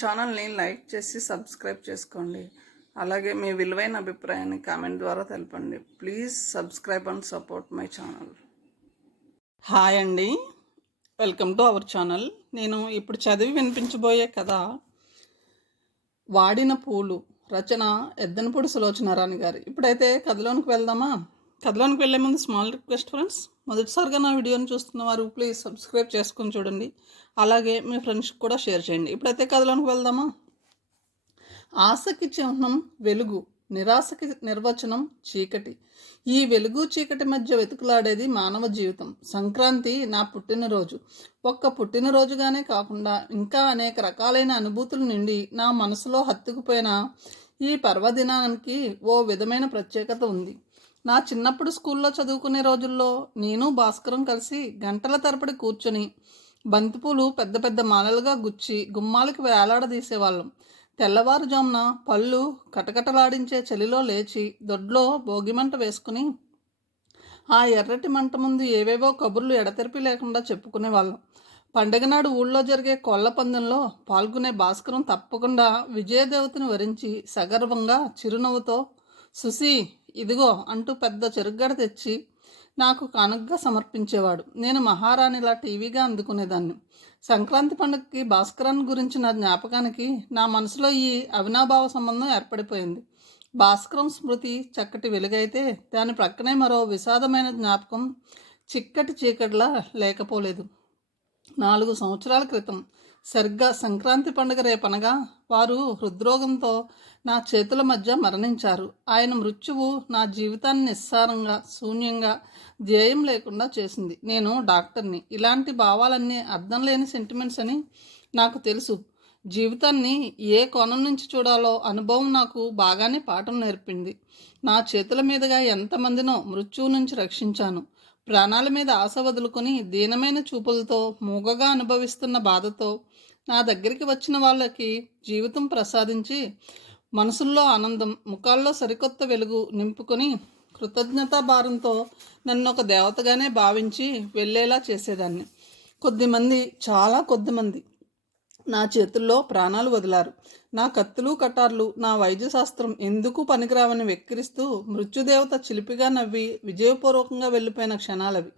ఛానల్ని లైక్ చేసి సబ్స్క్రైబ్ చేసుకోండి. అలాగే మీ విలువైన అభిప్రాయాన్ని కామెంట్ ద్వారా తెలపండి. Please subscribe and support my channel. Hi అండి, వెల్కమ్ టు అవర్ ఛానల్. నేను ఇప్పుడు చదివి వినిపించబోయే కథ వాడిన పూలు, రచన ఎద్దనపూడి సులోచనారాణి గారు. ఇప్పుడైతే కథలోనికి వెళ్దామా? కథలోనికి వెళ్ళే ముందు స్మాల్ రిక్వెస్ట్ ఫ్రెండ్స్, మొదటిసారిగా నా వీడియోని చూస్తున్న వారు ప్లీజ్ సబ్స్క్రైబ్ చేసుకొని చూడండి. అలాగే మీ ఫ్రెండ్స్కి కూడా షేర్ చేయండి. ఇప్పుడైతే కథలోనికి వెళ్దామా? ఆశకి చిహ్నం వెలుగు, నిరాశకి నిర్వచనం చీకటి. ఈ వెలుగు చీకటి మధ్య వెతుకులాడేది మానవ జీవితం. సంక్రాంతి నా పుట్టినరోజు. ఒక్క పుట్టినరోజుగానే కాకుండా ఇంకా అనేక రకాలైన అనుభూతుల నిండి నా మనసులో హత్తుకుపోయిన ఈ పర్వదినానికి ఓ విధమైన ప్రత్యేకత ఉంది. నా చిన్నప్పుడు స్కూల్లో చదువుకునే రోజుల్లో నేను భాస్కరం కలిసి గంటల తరబడి కూర్చొని బంతిపూలు పెద్ద పెద్ద మాలలుగా గుచ్చి గుమ్మాలకి వేలాడదీసేవాళ్ళం. తెల్లవారుజామున పళ్ళు కటకటలాడించే చలిలో లేచి దొడ్లో భోగిమంట వేసుకుని ఆ ఎర్రటి మంట ముందు ఏవేవో కబుర్లు ఎడతెరిపి లేకుండా చెప్పుకునేవాళ్ళం. పండగ నాడు ఊళ్ళో జరిగే కోళ్ల పందెంలో పాల్గొనే భాస్కరం తప్పకుండా విజయదేవతని వరించి సగర్వంగా చిరునవ్వుతో సుసి ఇదిగో అంటూ పెద్ద చెరుగ్గడ తెచ్చి నాకు కానుకగా సమర్పించేవాడు. నేను మహారాణిలా టీవీగా అందుకునేదాన్ని. సంక్రాంతి పండుగకి భాస్కరాన్ని గురించిన జ్ఞాపకానికి నా మనసులో ఈ అవినాభావ సంబంధం ఏర్పడిపోయింది. భాస్కరం స్మృతి చక్కటి వెలుగైతే దాని ప్రక్కనే మరో విషాదమైన జ్ఞాపకం చిక్కటి చీకటిలా లేకపోలేదు. 4 సంవత్సరాల క్రితం సరిగ్గా సంక్రాంతి పండుగ రేపనగా వారు హృద్రోగంతో నా చేతుల మధ్య మరణించారు. ఆయన మృత్యువు నా జీవితాన్ని నిస్సారంగా, శూన్యంగా, ధ్యేయం లేకుండా చేసింది. నేను డాక్టర్ని. ఇలాంటి భావాలన్నీ అర్థం లేని సెంటిమెంట్స్ అని నాకు తెలుసు. జీవితాన్ని ఏ కోణం నుంచి చూడాలో అనుభవం నాకు బాగానే పాఠం నేర్పింది. నా చేతుల మీదుగా ఎంతమందినో మృత్యువు నుంచి రక్షించాను. ప్రాణాల మీద ఆశ వదులుకొని దీనమైన చూపులతో మూగగా అనుభవిస్తున్న బాధతో నా దగ్గరికి వచ్చిన వాళ్ళకి జీవితం ప్రసాదించి మనసుల్లో ఆనందం, ముఖాల్లో సరికొత్త వెలుగు నింపుకొని కృతజ్ఞతా భారంతో నన్ను ఒక దేవతగానే భావించి వెళ్ళేలా చేసేదాన్ని. కొద్దిమంది, చాలా కొద్దిమంది నా చేతుల్లో ప్రాణాలు వదిలారు. నా కత్తులు కటార్లు, నా వైద్యశాస్త్రం ఎందుకు పనికిరావని వెక్కిరిస్తూ మృత్యుదేవత చిలిపిగా నవ్వి విజయపూర్వకంగా వెళ్ళిపోయిన క్షణాలవి.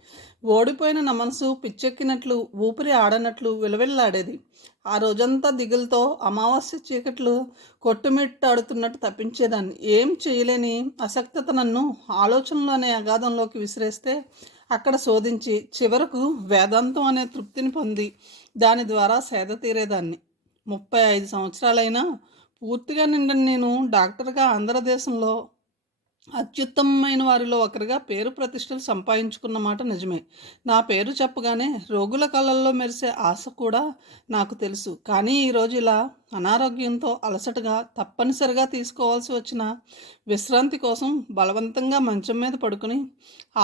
ఓడిపోయిన నా మనసు పిచ్చెక్కినట్లు, ఊపిరి ఆడనట్లు విలవిల్లాడేది. ఆ రోజంతా దిగులతో అమావాస్య చీకట్లు కొట్టుమిట్టాడుతున్నట్టు తప్పించేదాన్ని. ఏం చేయలేని అసక్తత నన్ను ఆలోచనలోనే అగాధంలోకి విసిరేస్తే అక్కడ శోధించి చివరకు వేదాంతం అనే తృప్తిని పొంది దాని ద్వారా సేద తీరేదాన్ని. 35 సంవత్సరాలైనా పూర్తిగా నిండని నేను డాక్టర్గా ఆంధ్రదేశంలో అత్యుత్తమమైన వారిలో ఒకరిగా పేరు ప్రతిష్టలు సంపాదించుకున్న మాట నిజమే. నా పేరు చెప్పగానే రోగుల కళ్ళల్లో మెరిసే ఆశ కూడా నాకు తెలుసు. కానీ ఈరోజు ఇలా అనారోగ్యంతో అలసటగా తప్పనిసరిగా తీసుకోవాల్సి వచ్చిన విశ్రాంతి కోసం బలవంతంగా మంచం మీద పడుకుని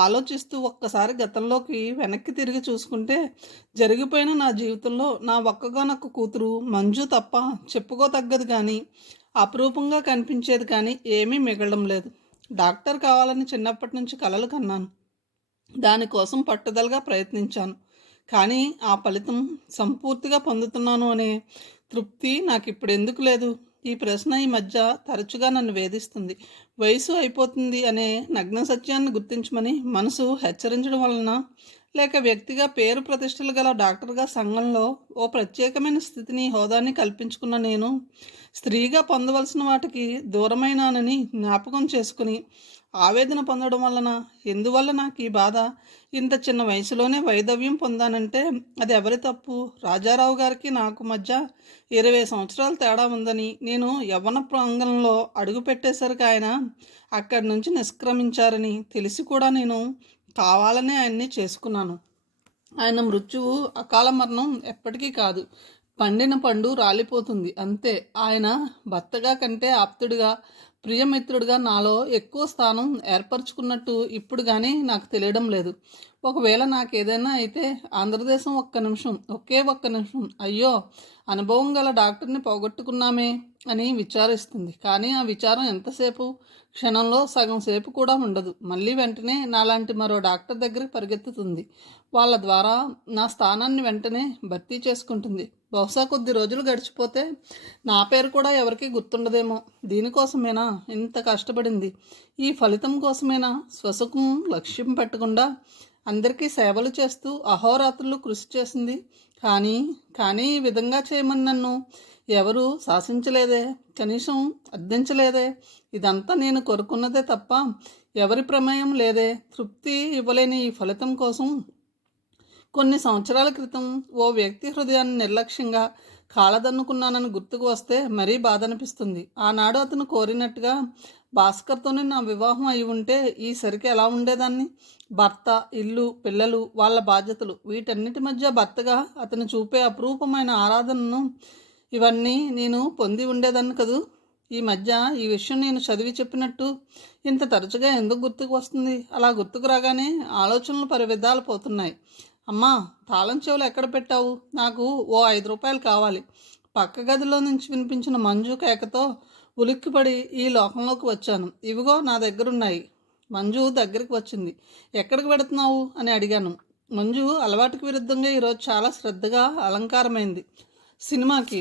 ఆలోచిస్తూ ఒక్కసారి గతంలోకి వెనక్కి తిరిగి చూసుకుంటే జరిగిపోయిన నా జీవితంలో నా ఒక్కగానొక్క కూతురు మంజు తప్ప చెప్పుకోతగ్గది కానీ అపురూపంగా కనిపించేది కానీ ఏమీ మిగలడం లేదు. డాక్టర్ కావాలని చిన్నప్పటి నుంచి కలలు కన్నాను. దానికోసం పట్టుదలగా ప్రయత్నించాను. కానీ ఆ ఫలితం సంపూర్తిగా పొందుతున్నాను అనే తృప్తి నాకు ఇప్పుడు ఎందుకు లేదు? ఈ ప్రశ్న ఈ మధ్య తరచుగా నన్ను వేధిస్తుంది. వయసు అయిపోతుంది అనే నగ్న సత్యాన్ని గుర్తించమని మనసు హెచ్చరించడం వలన, లేక వ్యక్తిగా పేరు ప్రతిష్టలు గల డాక్టర్గా సంఘంలో ఓ ప్రత్యేకమైన స్థితిని, హోదాని కల్పించుకున్న నేను స్త్రీగా పొందవలసిన వాటికి దూరమైనానని జ్ఞాపకం చేసుకుని ఆవేదన పొందడం వలన, ఎందువల్ల నాకు ఈ బాధ? ఇంత చిన్న వయసులోనే వైధవ్యం పొందానంటే అది ఎవరి తప్పు? రాజారావు గారికి నాకు మధ్య 20 సంవత్సరాలు తేడా ఉందని, నేను యవ్వన ప్రాంగణంలో అడుగు పెట్టేసరికి ఆయన అక్కడి నుంచి నిష్క్రమించారని తెలిసి కూడా నేను కావాలనే ఆయన్ని చేసుకున్నాను. ఆయన మృత్యువు అకాల మరణం ఎప్పటికీ కాదు. పండిన పండు రాలిపోతుంది అంతే. ఆయన భర్తగా కంటే ఆప్తుడిగా, ప్రియమిత్రుడిగా నాలో ఎక్కువ స్థానం ఏర్పరచుకున్నట్టు ఇప్పుడు కానీ నాకు తెలియడం లేదు. ఒకవేళ నాకేదైనా అయితే ఒక్క నిమిషం, ఒకే ఒక్క నిమిషం, అయ్యో అనుభవం గల డాక్టర్ని పోగొట్టుకున్నామే అని విచారిస్తుంది. కానీ ఆ విచారం ఎంతసేపు? క్షణంలో సగం సేపు కూడా ఉండదు. మళ్ళీ వెంటనే నాలాంటి మరో డాక్టర్ దగ్గరికి పరిగెత్తుతుంది. వాళ్ళ ద్వారా నా స్థానాన్ని వెంటనే భర్తీ చేసుకుంటుంది. బహుశా కొద్ది రోజులు గడిచిపోతే నా పేరు కూడా ఎవరికీ గుర్తుండదేమో. దీనికోసమేనా ఇంత కష్టపడింది? ఈ ఫలితం కోసమేనా శ్వసకం లక్ష్యం పెట్టకుండా అందరికీ సేవలు చేస్తూ అహోరాత్రులు కృషి చేసింది? కానీ ఈ విధంగా చేయమని నన్ను ఎవరు శాసించలేదే, కనీసం అర్థించలేదే. ఇదంతా నేను కోరుకున్నదే తప్ప ఎవరి ప్రమేయం లేదే. తృప్తి ఇవ్వలేని ఈ ఫలితం కోసం కొన్ని సంవత్సరాల క్రితం ఓ వ్యక్తి హృదయాన్ని నిర్లక్ష్యంగా కాలదన్నుకున్నానని గుర్తుకు వస్తే మరీ బాధ అనిపిస్తుంది. ఆనాడు అతను కోరినట్టుగా భాస్కర్తోనే నా వివాహం అయి ఉంటే ఈసరికి ఎలా ఉండేదాన్ని? భర్త, ఇల్లు, పిల్లలు, వాళ్ళ బాధ్యతలు, వీటన్నిటి మధ్య భర్తగా అతను చూపే అపురూపమైన ఆరాధనను ఇవన్నీ నేను పొంది ఉండేదాన్ని కదూ. ఈ మధ్య ఈ విషయం నేను చదివి చెప్పినట్టు ఇంత తరచుగా ఎందుకు గుర్తుకు వస్తుంది? అలా గుర్తుకు రాగానే ఆలోచనలు పరివిధాలు పోతున్నాయి. అమ్మా, తాళం చెవులు ఎక్కడ పెట్టావు? నాకు ఓ 5 రూపాయలు కావాలి. పక్క గదిలో నుంచి వినిపించిన మంజు కేకతో ఉలిక్కిపడి ఈ లోకంలోకి వచ్చాను. ఇవిగో నా దగ్గరున్నాయి. మంజు దగ్గరికి వచ్చింది. ఎక్కడికి పెడుతున్నావు అని అడిగాను. మంజు అలవాటుకు విరుద్ధంగా ఈరోజు చాలా శ్రద్ధగా అలంకారమైంది. సినిమాకి.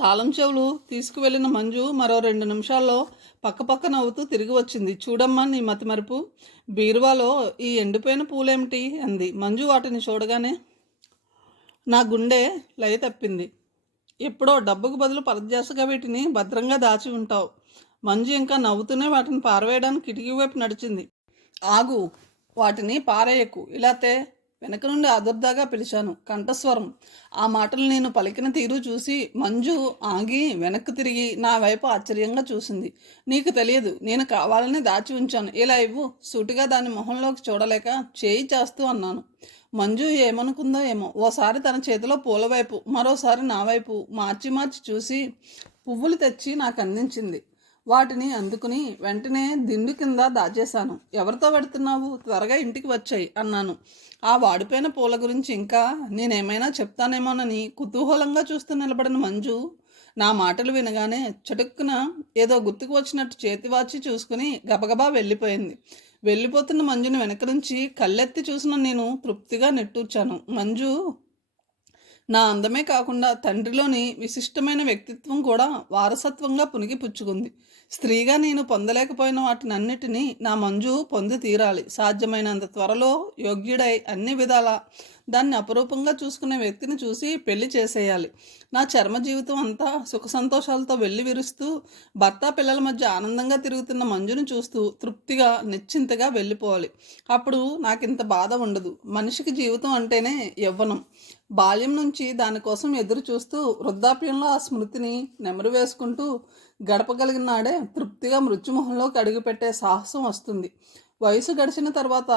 తాళం చెవులు తీసుకువెళ్ళిన మంజు మరో 2 నిమిషాల్లో పక్కపక్క నవ్వుతూ తిరిగి వచ్చింది. చూడమ్మా నీ మతిమరుపు. బీరువాలో ఈ ఎండిపోయిన పూలేమిటి అంది. మంజు వాటిని చూడగానే నా గుండె లయ తప్పింది. ఎప్పుడో డబ్బుకు బదులు పరధ్యాసగా వీటిని భద్రంగా దాచి ఉంటావు. మంజు ఇంకా నవ్వుతూనే వాటిని పారవేయడానికి కిటికీ వైపు నడిచింది. ఆగు, వాటిని పారేయకు, ఇలాతే. వెనక నుండి ఆదుర్దాగా పిలిచాను. కంఠస్వరం. ఆ మాటలు నేను పలికిన తీరు చూసి మంజు ఆగి వెనక్కు తిరిగి నా వైపు ఆశ్చర్యంగా చూసింది. నీకు తెలియదు, నేను కావాలని దాచి ఉంచాను. ఇలా ఇవ్వు. సూటిగా దాని మొహంలోకి చూడలేక చేయి చేస్తూ అన్నాను. మంజు ఏమనుకుందో ఏమో. ఓసారి తన చేతిలో పూల వైపు, మరోసారి నా వైపు మార్చి మార్చి చూసి పువ్వులు తెచ్చి నాకు అందించింది. వాటిని అందుకుని వెంటనే దిండు కింద దాచేశాను. ఎవరితో పెడుతున్నావు? త్వరగా ఇంటికి వచ్చాయి అన్నాను. ఆ వాడిపోయిన పూల గురించి ఇంకా నేనేమైనా చెప్తానేమోనని కుతూహలంగా చూస్తూ నిలబడిన మంజు నా మాటలు వినగానే చటుక్కున ఏదో గుర్తుకు వచ్చినట్టు చేతివాచి చూసుకుని గబగబా వెళ్ళిపోయింది. వెళ్ళిపోతున్న మంజుని వెనక నుంచి కళ్ళెత్తి చూసిన నేను తృప్తిగా నిట్టూర్చాను. మంజు నా అందమే కాకుండా తండ్రిలోని విశిష్టమైన వ్యక్తిత్వం కూడా వారసత్వంగా పుణికి పుచ్చుకుంది. స్త్రీగా నేను పొందలేకపోయిన వాటినన్నిటినీ నా మంజు పొంది తీరాలి. సాధ్యమైనంత త్వరలో యోగ్యుడై అన్ని విధాల దాన్ని అపురూపంగా చూసుకునే వ్యక్తిని చూసి పెళ్లి చేసేయాలి. నా చర్మ జీవితం అంతా సుఖ సంతోషాలతో వెళ్ళి విరుస్తూ భర్త పిల్లల మధ్య ఆనందంగా తిరుగుతున్న మంజుని చూస్తూ తృప్తిగా నిశ్చింతగా వెళ్ళిపోవాలి. అప్పుడు నాకింత బాధ ఉండదు. మనిషికి జీవితం అంటేనే యవ్వనం. బాల్యం నుంచి దానికోసం ఎదురు చూస్తూ వృద్ధాప్యంలో ఆ స్మృతిని నెమరు వేసుకుంటూ గడపగలిగిన నాడే తృప్తిగా మృత్యుముఖంలోకి అడుగుపెట్టే సాహసం వస్తుంది. వయసు గడిచిన తర్వాత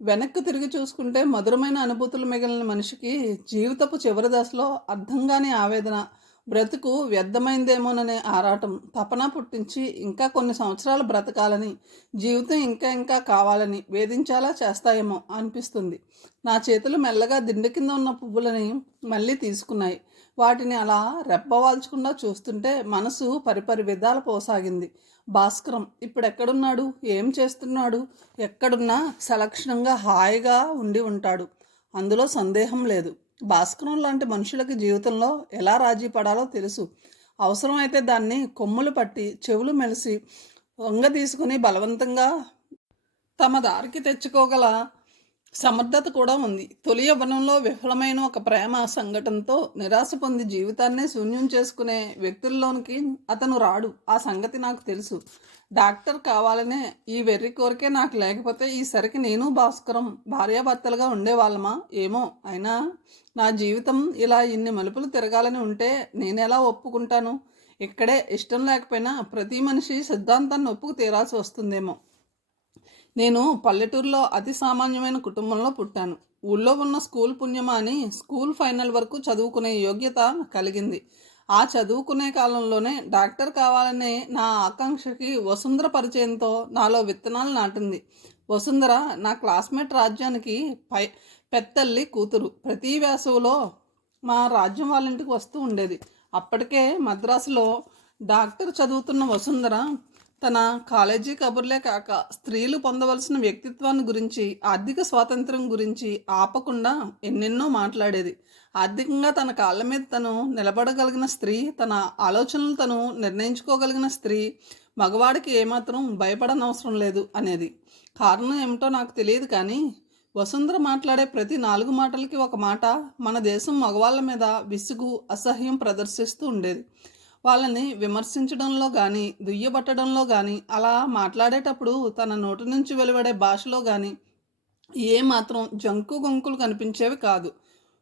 వెనక్కి తిరిగి చూసుకుంటే మధురమైన అనుభూతులు మిగిలిన మనిషికి జీవితపు చివరి దశలో అర్థం కాని ఆవేదన, బ్రతుకు వ్యర్థమైందేమోననే ఆరాటం, తపన పుట్టించి ఇంకా కొన్ని సంవత్సరాలు బ్రతకాలని, జీవితం ఇంకా ఇంకా కావాలని వేధించేలా చేస్తాయేమో అనిపిస్తుంది. నా చేతులు మెల్లగా దిండు కింద ఉన్న పువ్వులని మళ్ళీ తీసుకున్నాయి. వాటిని అలా రెప్పవాల్చకుండా చూస్తుంటే మనసు పరిపరి విధాల పోసాగింది. భాస్కరం ఇప్పుడెక్కడున్నాడు? ఏం చేస్తున్నాడు? ఎక్కడున్నా సలక్షణంగా హాయిగా ఉండి ఉంటాడు. అందులో సందేహం లేదు. భాస్కరం లాంటి మనుషులకి జీవితంలో ఎలా రాజీ పడాలో తెలుసు. అవసరమైతే దాన్ని కొమ్ములు పట్టి చెవులు మెలిసి వంగ తీసుకుని బలవంతంగా తమ దారికి తెచ్చుకోగల సమర్థత కూడా ఉంది. తొలి యవ్వనంలో విఫలమైన ఒక ప్రేమ సంఘటనతో నిరాశ పొంది జీవితాన్నే శూన్యం చేసుకునే వ్యక్తుల్లోనికి అతను రాడు. ఆ సంగతి నాకు తెలుసు. డాక్టర్ కావాలనే ఈ వెర్రి కోరికే నాకు లేకపోతే ఈసరికి నేను భాస్కరం భార్యాభర్తలుగా ఉండేవాళ్ళమా ఏమో. అయినా నా జీవితం ఇలా ఇన్ని మలుపులు తిరగాలని ఉంటే నేనెలా ఒప్పుకుంటాను? ఇక్కడే ఇష్టం లేకపోయినా ప్రతి మనిషి సిద్ధాంతాన్ని ఒప్పుకు తీరాల్సి వస్తుందేమో. నేను పల్లెటూరులో అతి సామాన్యమైన కుటుంబంలో పుట్టాను. ఊళ్ళో ఉన్న స్కూల్ పుణ్యమా అని స్కూల్ ఫైనల్ వరకు చదువుకునే యోగ్యత కలిగింది. ఆ చదువుకునే కాలంలోనే డాక్టర్ కావాలనే నా ఆకాంక్షకి వసుంధర పరిచయంతో నాలో విత్తనాలు నాటింది. వసుంధర నా క్లాస్మేట్ రాజ్యానికి పెత్తల్లి కూతురు. ప్రతి వేసవిలో మా రాజ్యం వాళ్ళ ఇంటికి వస్తూ ఉండేది. అప్పటికే మద్రాసులో డాక్టర్ చదువుతున్న వసుంధర తన కాలేజీ కబుర్లే కాక స్త్రీలు పొందవలసిన వ్యక్తిత్వాన్ని గురించి, ఆర్థిక స్వాతంత్రం గురించి ఆపకుండా ఎన్నెన్నో మాట్లాడేది. ఆర్థికంగా తన కాళ్ళ మీద తను నిలబడగలిగిన స్త్రీ, తన ఆలోచనలు తను నిర్ణయించుకోగలిగిన స్త్రీ, మగవాడికి ఏమాత్రం భయపడనవసరం లేదు అనేది. కారణం ఏమిటో నాకు తెలియదు, కానీ వసుంధర మాట్లాడే ప్రతి 4 మాటలకి ఒక మాట మన దేశం మగవాళ్ళ మీద విసుగు, అసహ్యం ప్రదర్శిస్తూ ఉండేది. వాళ్ళని విమర్శించడంలో కానీ, దుయ్యబట్టడంలో కానీ, అలా మాట్లాడేటప్పుడు తన నోటి నుంచి వెలువడే భాషలో కానీ ఏమాత్రం జంకు గొంకులు కనిపించేవి కాదు.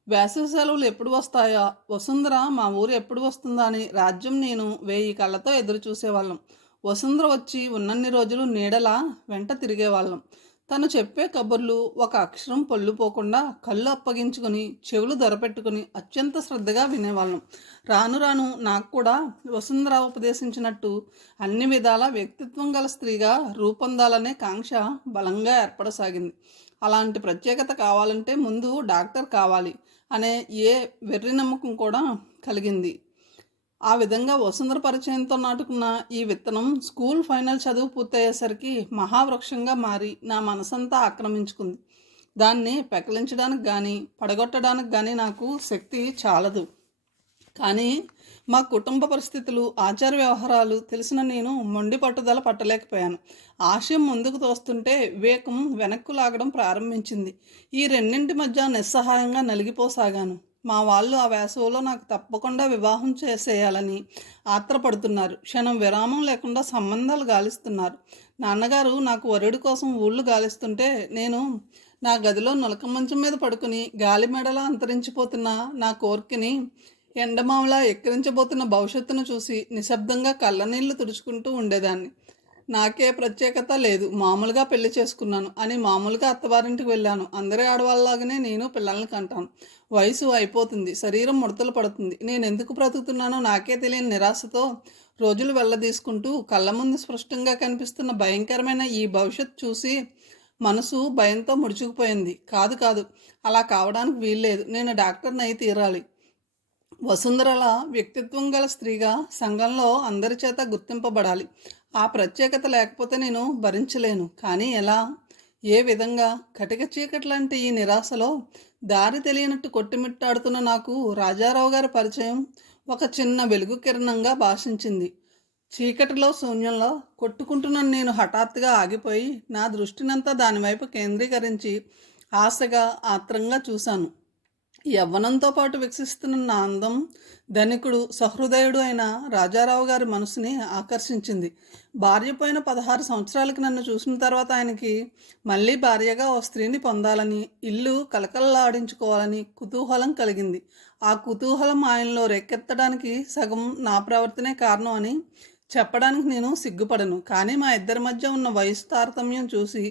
వేసవి సెలవులు ఎప్పుడు వస్తాయా, వసుంధర మా ఊరు ఎప్పుడు వస్తుందా అని రాజ్యం నేను 1000 కళ్ళతో ఎదురు చూసేవాళ్ళం. వసుంధర వచ్చి ఉన్నన్ని రోజులు నీడలా వెంట తిరిగేవాళ్ళం. తను చెప్పే కబుర్లు ఒక అక్షరం పొల్లుపోకుండా కళ్ళు అప్పగించుకొని చెవులు దొరపెట్టుకుని అత్యంత శ్రద్ధగా వినేవాళ్ళం. రాను రాను నాకు కూడా వసుంధర ఉపదేశించినట్టు అన్ని విధాల వ్యక్తిత్వం గల స్త్రీగా రూపొందాలనే కాంక్ష బలంగా ఏర్పడసాగింది. అలాంటి ప్రత్యేకత కావాలంటే ముందు డాక్టర్ కావాలి అనే వెర్రి నమ్మకం కూడా కలిగింది. ఆ విధంగా వసుంధర పరిచయంతో నాటుకున్న ఈ విత్తనం స్కూల్ ఫైనల్ చదువు పూర్తయ్యేసరికి మహావృక్షంగా మారి నా మనసంతా ఆక్రమించుకుంది. దాన్ని పెకలించడానికి కానీ పడగొట్టడానికి కానీ నాకు శక్తి చాలదు. కానీ మా కుటుంబ పరిస్థితులు, ఆచార వ్యవహారాలు తెలిసిన నేను మొండి పట్టుదల పట్టలేకపోయాను. ఆశయం ముందుకు తోస్తుంటే వివేకం వెనక్కు లాగడం ప్రారంభించింది. ఈ రెండింటి మధ్య నిస్సహాయంగా నలిగిపోసాగాను. మా వాళ్ళు ఆ వేసవిలో నాకు తప్పకుండా వివాహం చేసేయాలని ఆత్రపడుతున్నారు. క్షణం విరామం లేకుండా సంబంధాలు గాలిస్తున్నారు. నాన్నగారు నాకు వరుడి కోసం ఊళ్ళు గాలిస్తుంటే నేను నా గదిలో నులక మంచం మీద పడుకుని గాలి మెడలా అంతరించిపోతున్న నా కోర్కెని, ఎండమామలా ఎక్కిరించబోతున్న భవిష్యత్తును చూసి నిశ్శబ్దంగా కళ్ళనీళ్లు తుడుచుకుంటూ ఉండేదాన్ని. నాకే ప్రత్యేకత లేదు, మామూలుగా పెళ్లి చేసుకున్నాను అని మామూలుగా అత్తవారింటికి వెళ్ళాను. అందరి ఆడవాళ్ళలాగానే నేను పిల్లల్ని కంటాను. వయసు అయిపోతుంది, శరీరం ముడతలు పడుతుంది. నేను ఎందుకు బ్రతుకుతున్నానో నాకే తెలియని నిరాశతో రోజులు వెళ్ళదీసుకుంటూ కళ్ళ ముందు స్పష్టంగా కనిపిస్తున్న భయంకరమైన ఈ భవిష్యత్తు చూసి మనసు భయంతో ముడుచుకుపోయింది. కాదు కాదు, అలా కావడానికి వీల్లేదు. నేను డాక్టర్ని అయి తీరాలి. వసుంధరల వ్యక్తిత్వం గల స్త్రీగా సంఘంలో అందరి చేత గుర్తింపబడాలి. ఆ ప్రత్యేకత లేకపోతే నేను భరించలేను. కానీ ఎలా, ఏ విధంగా? కటిక చీకట్లాంటి ఈ నిరాశలో దారి తెలియనట్టు కొట్టుమిట్టాడుతున్న నాకు రాజారావు గారి పరిచయం ఒక చిన్న వెలుగు కిరణంగా భాషించింది. చీకటిలో, శూన్యంలో కొట్టుకుంటున్న నేను హఠాత్తుగా ఆగిపోయి నా దృష్టినంతా దానివైపు కేంద్రీకరించి ఆశగా, ఆత్రంగా చూశాను. యవ్వనంతో పాటు వికసిస్తున్న నా అందం ధనికుడు, సహృదయుడు అయిన రాజారావు గారి మనసుని ఆకర్షించింది. భార్య పోయిన 16 సంవత్సరాలకి నన్ను చూసిన తర్వాత ఆయనకి మళ్ళీ భార్యగా ఓ స్త్రీని పొందాలని, ఇల్లు కలకలలాడించుకోవాలని కుతూహలం కలిగింది. ఆ కుతూహలం ఆయనలో రేకెత్తడానికి సగం నా ప్రవర్తనే కారణం అని చెప్పడానికి నేను సిగ్గుపడను. కానీ మా ఇద్దరి మధ్య ఉన్న వయసు తారతమ్యం చూసి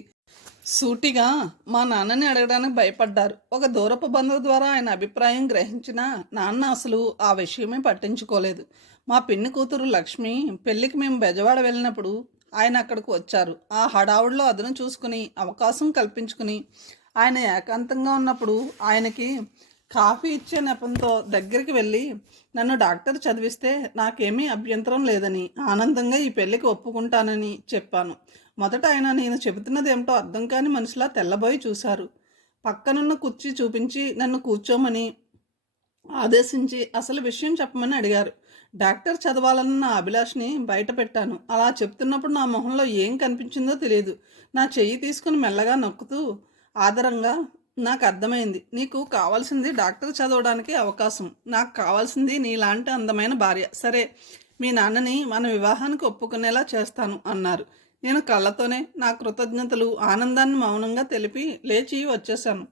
సూటిగా మా నాన్నని అడగడానికి భయపడ్డారు. ఒక దూరపు బంధువు ద్వారా ఆయన అభిప్రాయం గ్రహించిన నాన్న అసలు ఆ విషయమే పట్టించుకోలేదు. మా పిన్ని కూతురు లక్ష్మి పెళ్ళికి మేము బెజవాడ వెళ్ళినప్పుడు ఆయన అక్కడికి వచ్చారు. ఆ హడావుడిలో అదును చూసుకుని, అవకాశం కల్పించుకుని ఆయన ఏకాంతంగా ఉన్నప్పుడు ఆయనకి కాఫీ ఇచ్చే నెపంతో దగ్గరికి వెళ్ళి నన్ను డాక్టర్ చదివిస్తే నాకేమీ అభ్యంతరం లేదని, ఆనందంగా ఈ పెళ్ళికి ఒప్పుకుంటానని చెప్పాను. మొదట ఆయన నేను చెబుతున్నది ఏమిటో అర్థం కాని మనిషిలా తెల్లబోయి చూశారు. పక్కనున్న కుర్చీ చూపించి నన్ను కూర్చోమని ఆదేశించి అసలు విషయం చెప్పమని అడిగారు. డాక్టర్ చదవాలన్న నా అభిలాషని బయట పెట్టాను. అలా చెప్తున్నప్పుడు నా మొహంలో ఏం కనిపించిందో తెలియదు. నా చెయ్యి తీసుకుని మెల్లగా నొక్కుతూ ఆదరంగా, నాకు అర్థమైంది. నీకు కావాల్సింది డాక్టర్ చదవడానికి అవకాశం, నాకు కావాల్సింది నీలాంటి అందమైన భార్య. సరే, మీ నాన్నని మన వివాహానికి ఒప్పుకునేలా చేస్తాను అన్నారు. నేను కళ్ళతోనే నా కృతజ్ఞతలు, ఆనందాన్ని మౌనంగా తెలిపి లేచి వచ్చేశాను.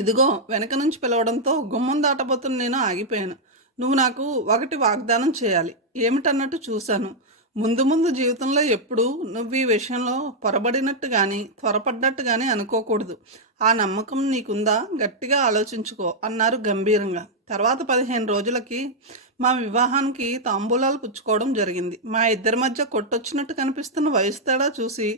ఇదిగో వెనక నుంచి పిలవడంతో గుమ్మం దాటబోతున్న నేను ఆగిపోయాను. నువ్వు నాకు ఒకటి వాగ్దానం చేయాలి. ఏమిటన్నట్టు చూశాను. ముందు ముందు జీవితంలో ఎప్పుడూ నువ్వు ఈ విషయంలో పొరబడినట్టు కానీ త్వరపడ్డట్టు కానీ అనుకోకూడదు. ఆ నమ్మకం నీకుందా? గట్టిగా ఆలోచించుకో అన్నారు గంభీరంగా. తర్వాత 15 రోజులకి మా వివాహానికి తాంబూలాలు పుచ్చుకోవడం జరిగింది. మా ఇద్దరి మధ్య కొట్టొచ్చినట్టు కనిపిస్తున్న వయసు తేడా చూసి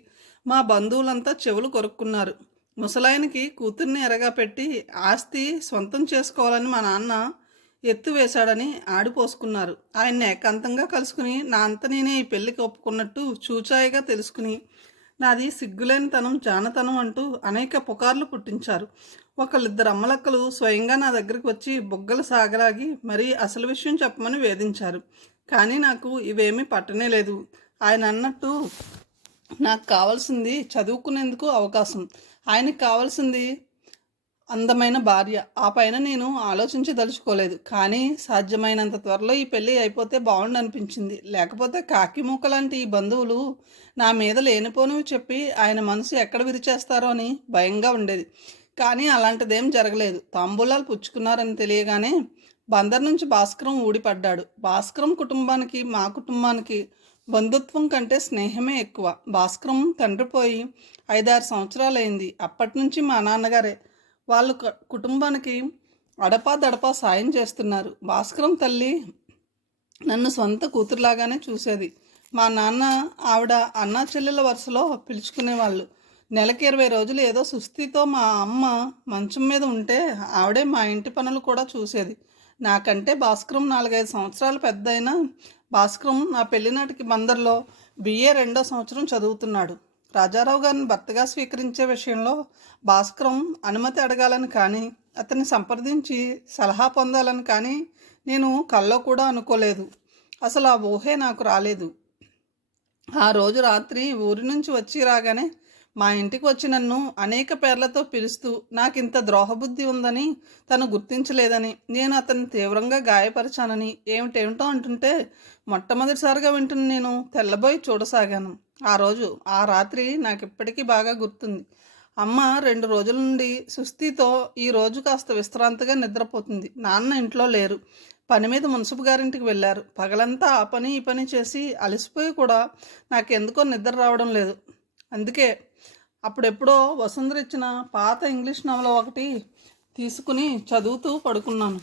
మా బంధువులంతా చెవులు కొరుక్కున్నారు. ముసలాయనికి కూతుర్ని ఎరగా పెట్టి ఆస్తి స్వంతం చేసుకోవాలని మా నాన్న ఎత్తు వేశాడని ఆడిపోసుకున్నారు. ఆయన్ని ఏకాంతంగా కలుసుకుని నా అంత నేనే ఈ పెళ్లికి ఒప్పుకున్నట్టు చూచాయిగా తెలుసుకుని నాది సిగ్గులేనితనం జానతనం అంటూ అనేక పుకార్లు పుట్టించారు. ఒకళ్ళిద్దరు అమ్మలక్కలు స్వయంగా నా దగ్గరికి వచ్చి బుగ్గలు సాగరాగి మరీ అసలు విషయం చెప్పమని వేధించారు. కానీ నాకు ఇవేమీ పట్టనే లేదు. ఆయన అన్నట్టు నాకు కావాల్సింది చదువుకునేందుకు అవకాశం, ఆయనకి కావాల్సింది అందమైన భార్య. ఆ పైన నేను ఆలోచించదలుచుకోలేదు. కానీ సాధ్యమైనంత త్వరలో ఈ పెళ్ళి అయిపోతే బాగుండు అనిపించింది. లేకపోతే కాకి మూక లాంటి ఈ బంధువులు నా మీద లేనిపోనివి చెప్పి ఆయన మనసు ఎక్కడ విరిచేస్తారో అని భయంగా ఉండేది. కానీ అలాంటిదేం జరగలేదు. తాంబూలాలు పుచ్చుకున్నారని తెలియగానే బందర్ నుంచి భాస్కరం ఊడిపడ్డాడు. భాస్కరం కుటుంబానికి మా కుటుంబానికి బంధుత్వం కంటే స్నేహమే ఎక్కువ. భాస్కరం తండ్రి పోయి 5-6 సంవత్సరాలైంది. అప్పటి నుంచి మా నాన్నగారే వాళ్ళ కుటుంబానికి అడపా దడపా సాయం చేస్తున్నారు. భాస్కరం తల్లి నన్ను సొంత కూతురులాగానే చూసేది. మా నాన్న ఆవిడ అన్నా చెల్లెల వరుసలో పిలుచుకునేవాళ్ళు. నెలకి 20 రోజులు ఏదో సుస్థితో మా అమ్మ మంచం మీద ఉంటే ఆవిడే మా ఇంటి పనులు కూడా చూసేది. నాకంటే భాస్కరం 4-5 సంవత్సరాలు పెద్ద అయినా భాస్కరం నా పెళ్లినాటికి బందర్లో BA 2వ సంవత్సరం చదువుతున్నాడు. రాజారావు గారిని భర్తగా స్వీకరించే విషయంలో భాస్కరం అనుమతి అడగాలని కానీ అతన్ని సంప్రదించి సలహా పొందాలని కానీ నేను కల్లో కూడా అనుకోలేదు. అసలు ఆ ఊహే నాకు రాలేదు. ఆ రోజు రాత్రి ఊరి నుంచి వచ్చి రాగానే మా ఇంటికి వచ్చి నన్ను అనేక పేర్లతో పిలుస్తూ నాకింత ద్రోహబుద్ధి ఉందని తను గుర్తించలేదని, నేను అతన్ని తీవ్రంగా గాయపరిచానని ఏమిటేమిటో అంటుంటే మొట్టమొదటిసారిగా వింటున్న నేను తెల్లబోయి చూడసాగాను. ఆ రాత్రి నాకు ఇప్పటికీ బాగా గుర్తుంది. అమ్మ 2 రోజుల నుండి సుస్థితో ఈ రోజు కాస్త విశ్రాంతిగా నిద్రపోతుంది. నాన్న ఇంట్లో లేరు. పని మీద మున్సిపు గారింటికి వెళ్ళారు. పగలంతా ఆ పని ఈ పని చేసి అలసిపోయి కూడా నాకెందుకో నిద్ర రావడం లేదు. అందుకే అప్పుడెప్పుడో వసుంధర ఇచ్చిన పాత ఇంగ్లీష్ నవల ఒకటి తీసుకుని చదువుతూ పడుకున్నాను.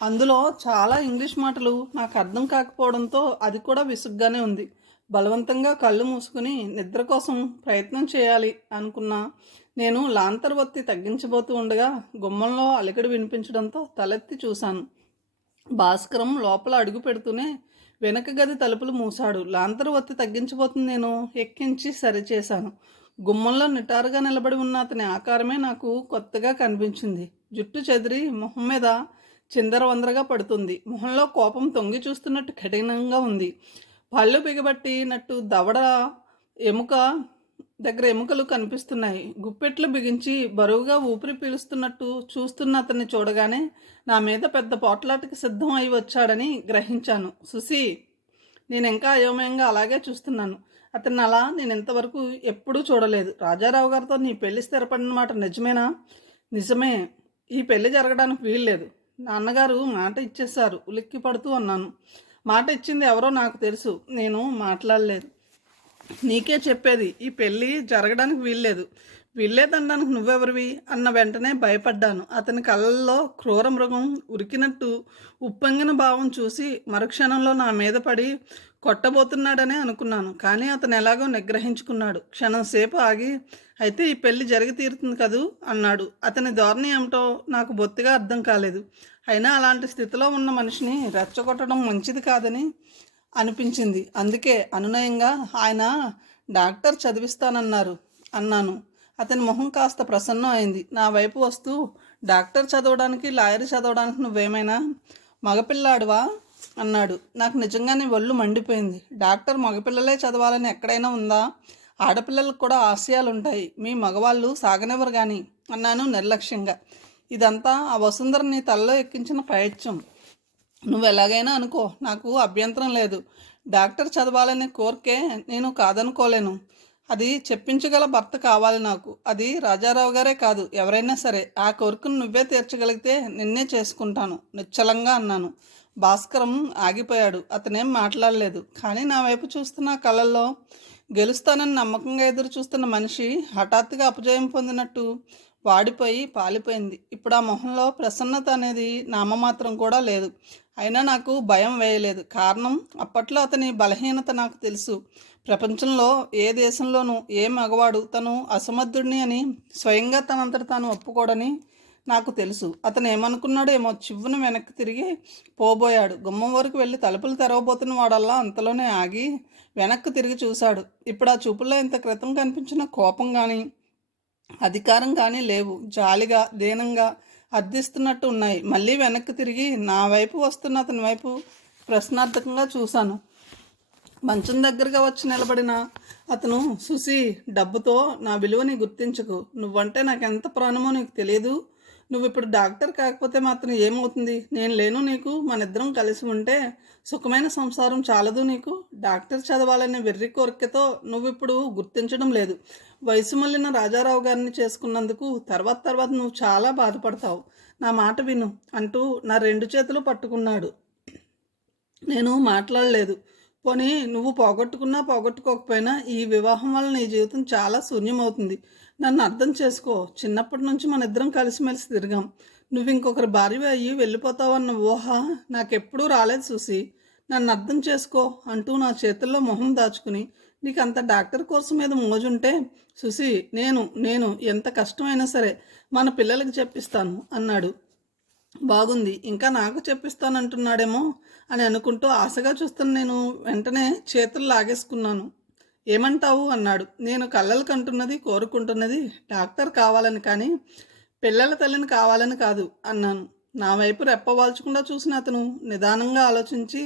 అందులో చాలా ఇంగ్లీష్ మాటలు నాకు అర్థం కాకపోవడంతో అది కూడా విసుగ్గానే ఉంది. బలవంతంగా కళ్ళు మూసుకుని నిద్ర కోసం ప్రయత్నం చేయాలి అనుకున్నా నేను లాంతర్ ఒత్తి తగ్గించబోతూ ఉండగా గుమ్మంలో అలికిడి వినిపించడంతో తలెత్తి చూశాను. భాస్కరం లోపల అడుగు పెడుతూనే వెనక గది తలుపులు మూశాడు. లాంతర్ ఒత్తి తగ్గించబోతుంది నేను ఎక్కించి సరిచేశాను. గుమ్మంలో నిటారుగా నిలబడి ఉన్న అతని ఆకారమే నాకు కొత్తగా కనిపించింది. జుట్టు చెదిరి మొహం మీద చిందరవందరగా పడుతుంది. మొహంలో కోపం తొంగి చూస్తున్నట్టు కఠినంగా ఉంది. పళ్ళు బిగబట్టినట్టు దవడ ఎముక దగ్గర ఎముకలు కనిపిస్తున్నాయి. గుప్పెట్లు బిగించి బరువుగా ఊపిరి పీలుస్తున్నట్టు చూస్తున్న అతన్ని చూడగానే నా మీద పెద్ద పోట్లాటకి సిద్ధం అయి వచ్చాడని గ్రహించాను. సుసి, నేను ఇంకా అయోమయంగా అలాగే చూస్తున్నాను. అతన్ని అలా నేను ఇంతవరకు ఎప్పుడూ చూడలేదు. రాజారావు గారితో నీ పెళ్లి స్థిరపడిన మాట నిజమేనా? నిజమే. ఈ పెళ్లి జరగడానికి వీల్లేదు. నాన్నగారు మాట ఇచ్చేశారు. ఉలిక్కి పడుతూ అన్నాను. మాట ఇచ్చింది ఎవరో నాకు తెలుసు. నేను మాట్లాడలేదు. నీకే చెప్పేది, ఈ పెళ్ళి జరగడానికి వీల్లేదు. వీల్లేదనడానికి నువ్వెవరివి అన్న వెంటనే భయపడ్డాను. అతని కళ్ళల్లో క్రూర మృగం ఉరికినట్టు ఉప్పొంగిన భావం చూసి మరుక్షణంలో నా మీద పడి కొట్టబోతున్నాడనే అనుకున్నాను. కానీ అతను ఎలాగో నిగ్రహించుకున్నాడు. క్షణం సేపు ఆగి, అయితే ఈ పెళ్లి జరిగి తీరుతుంది కదూ అన్నాడు. అతని ధోరణి ఏమిటో నాకు బొత్తిగా అర్థం కాలేదు. అయినా అలాంటి స్థితిలో ఉన్న మనిషిని రెచ్చగొట్టడం మంచిది కాదని అనిపించింది. అందుకే అనునయంగా, ఆయన డాక్టర్ చదివిస్తానన్నారు అన్నాను. అతని మొహం కాస్త ప్రసన్నం అయింది. నా వైపు వస్తూ, డాక్టర్ చదవడానికి లాయర్ చదవడానికి నువ్వేమైనా మగపిల్లాడువా అన్నాడు. నాకు నిజంగానే ఒళ్ళు మండిపోయింది. డాక్టర్ మగపిల్లలే చదవాలని ఎక్కడైనా ఉందా? ఆడపిల్లలకు కూడా ఆశయాలు ఉంటాయి. మీ మగవాళ్ళు సాగనివ్వరు కానీ అన్నాను నిర్లక్ష్యంగా. ఇదంతా ఆ వసుంధరని తలలో ఎక్కించిన పైత్యం. నువ్వు ఎలాగైనా అనుకో, నాకు అభ్యంతరం లేదు. డాక్టర్ చదవాలనే కోరికే నేను కాదనుకోలేను. అది చెప్పించగల భర్త కావాలి నాకు. అది రాజారావు గారే కాదు, ఎవరైనా సరే. ఆ కోరికను నువ్వే తీర్చగలిగితే నిన్నే చేసుకుంటాను నిశ్చలంగా అన్నాను. భాస్కరం ఆగిపోయాడు. అతనేం మాట్లాడలేదు. కానీ నా వైపు చూస్తున్న కళ్ళల్లో గెలుస్తానని నమ్మకంగా ఎదురు చూస్తున్న మనిషి హఠాత్తుగా అపజయం పొందినట్టు వాడిపోయి పాలిపోయింది. ఇప్పుడు ఆ మొహంలో ప్రసన్నత అనేది నామమాత్రం కూడా లేదు. అయినా నాకు భయం వేయలేదు. కారణం, అప్పట్లో అతని బలహీనత నాకు తెలుసు. ప్రపంచంలో ఏ దేశంలోనూ ఏ మగవాడు తను అసమర్థుడిని అని స్వయంగా తనంతట తాను ఒప్పుకోడని నాకు తెలుసు. అతను ఏమనుకున్నాడో ఏమో, చివ్వున వెనక్కి తిరిగి పోబోయాడు. గుమ్మం వరకు వెళ్ళి తలుపులు తెరవబోతున్న వాడల్లా అంతలోనే ఆగి వెనక్కి తిరిగి చూశాడు. ఇప్పుడు ఆ చూపుల్లో ఇంత క్రితం కనిపించిన కోపం కానీ అధికారం కానీ లేవు. జాలిగా, దీనంగా అర్థిస్తున్నట్టు ఉన్నాయి. మళ్ళీ వెనక్కి తిరిగి నా వైపు వస్తున్న అతని వైపు ప్రశ్నార్థకంగా చూశాను. మంచం దగ్గరగా వచ్చి నిలబడిన అతను, సుసి, డబ్బుతో నా విలువని గుర్తించకు. నువ్వంటే నాకు ఎంత ప్రాణమో నీకు తెలియదు. నువ్వు ఇప్పుడు డాక్టర్ కాకపోతే మాత్రం ఏమవుతుంది? నేను లేను నీకు. మనిద్దరం కలిసి ఉంటే సుఖమైన సంసారం చాలదు నీకు? డాక్టర్ చదవాలనే వెర్రి కోరికతో నువ్వు ఇప్పుడు గుర్తించడం లేదు. వయసు మళ్ళిన రాజారావు గారిని చేసుకున్నందుకు తర్వాత నువ్వు చాలా బాధపడతావు. నా మాట విను అంటూ నా 2 చేతులు పట్టుకున్నాడు. నేను మాట్లాడలేదు. పోనీ నువ్వు పోగొట్టుకోకపోయినా ఈ వివాహం వల్ల నీ జీవితం చాలా శూన్యమవుతుంది. నన్ను అర్థం చేసుకో. చిన్నప్పటి నుంచి మన ఇద్దరం కలిసిమెలిసి తిరిగాం. నువ్వు ఇంకొకరి భార్య అయ్యి వెళ్ళిపోతావన్న ఊహ నాకెప్పుడూ రాలేదు సుసి. నన్ను అర్థం చేసుకో అంటూ నా చేతుల్లో మొహం దాచుకుని, నీకు అంత డాక్టర్ కోర్సు మీద మోజుంటే సుసి, నేను ఎంత కష్టమైనా సరే మన పిల్లలకి చెప్పిస్తాను అన్నాడు. బాగుంది, ఇంకా నాకు చెప్పిస్తానంటున్నాడేమో అని అనుకుంటూ ఆశగా చూస్తున్న నేను వెంటనే చేతులు లాగేసుకున్నాను. ఏమంటావు అన్నాడు. నేను కళ్ళలు కంటున్నది, కోరుకుంటున్నది డాక్టర్ కావాలని కానీ పిల్లల తల్లిని కావాలని కాదు అన్నాను. నా వైపు రెప్పవాల్చకుండా చూసిన అతను నిదానంగా ఆలోచించి,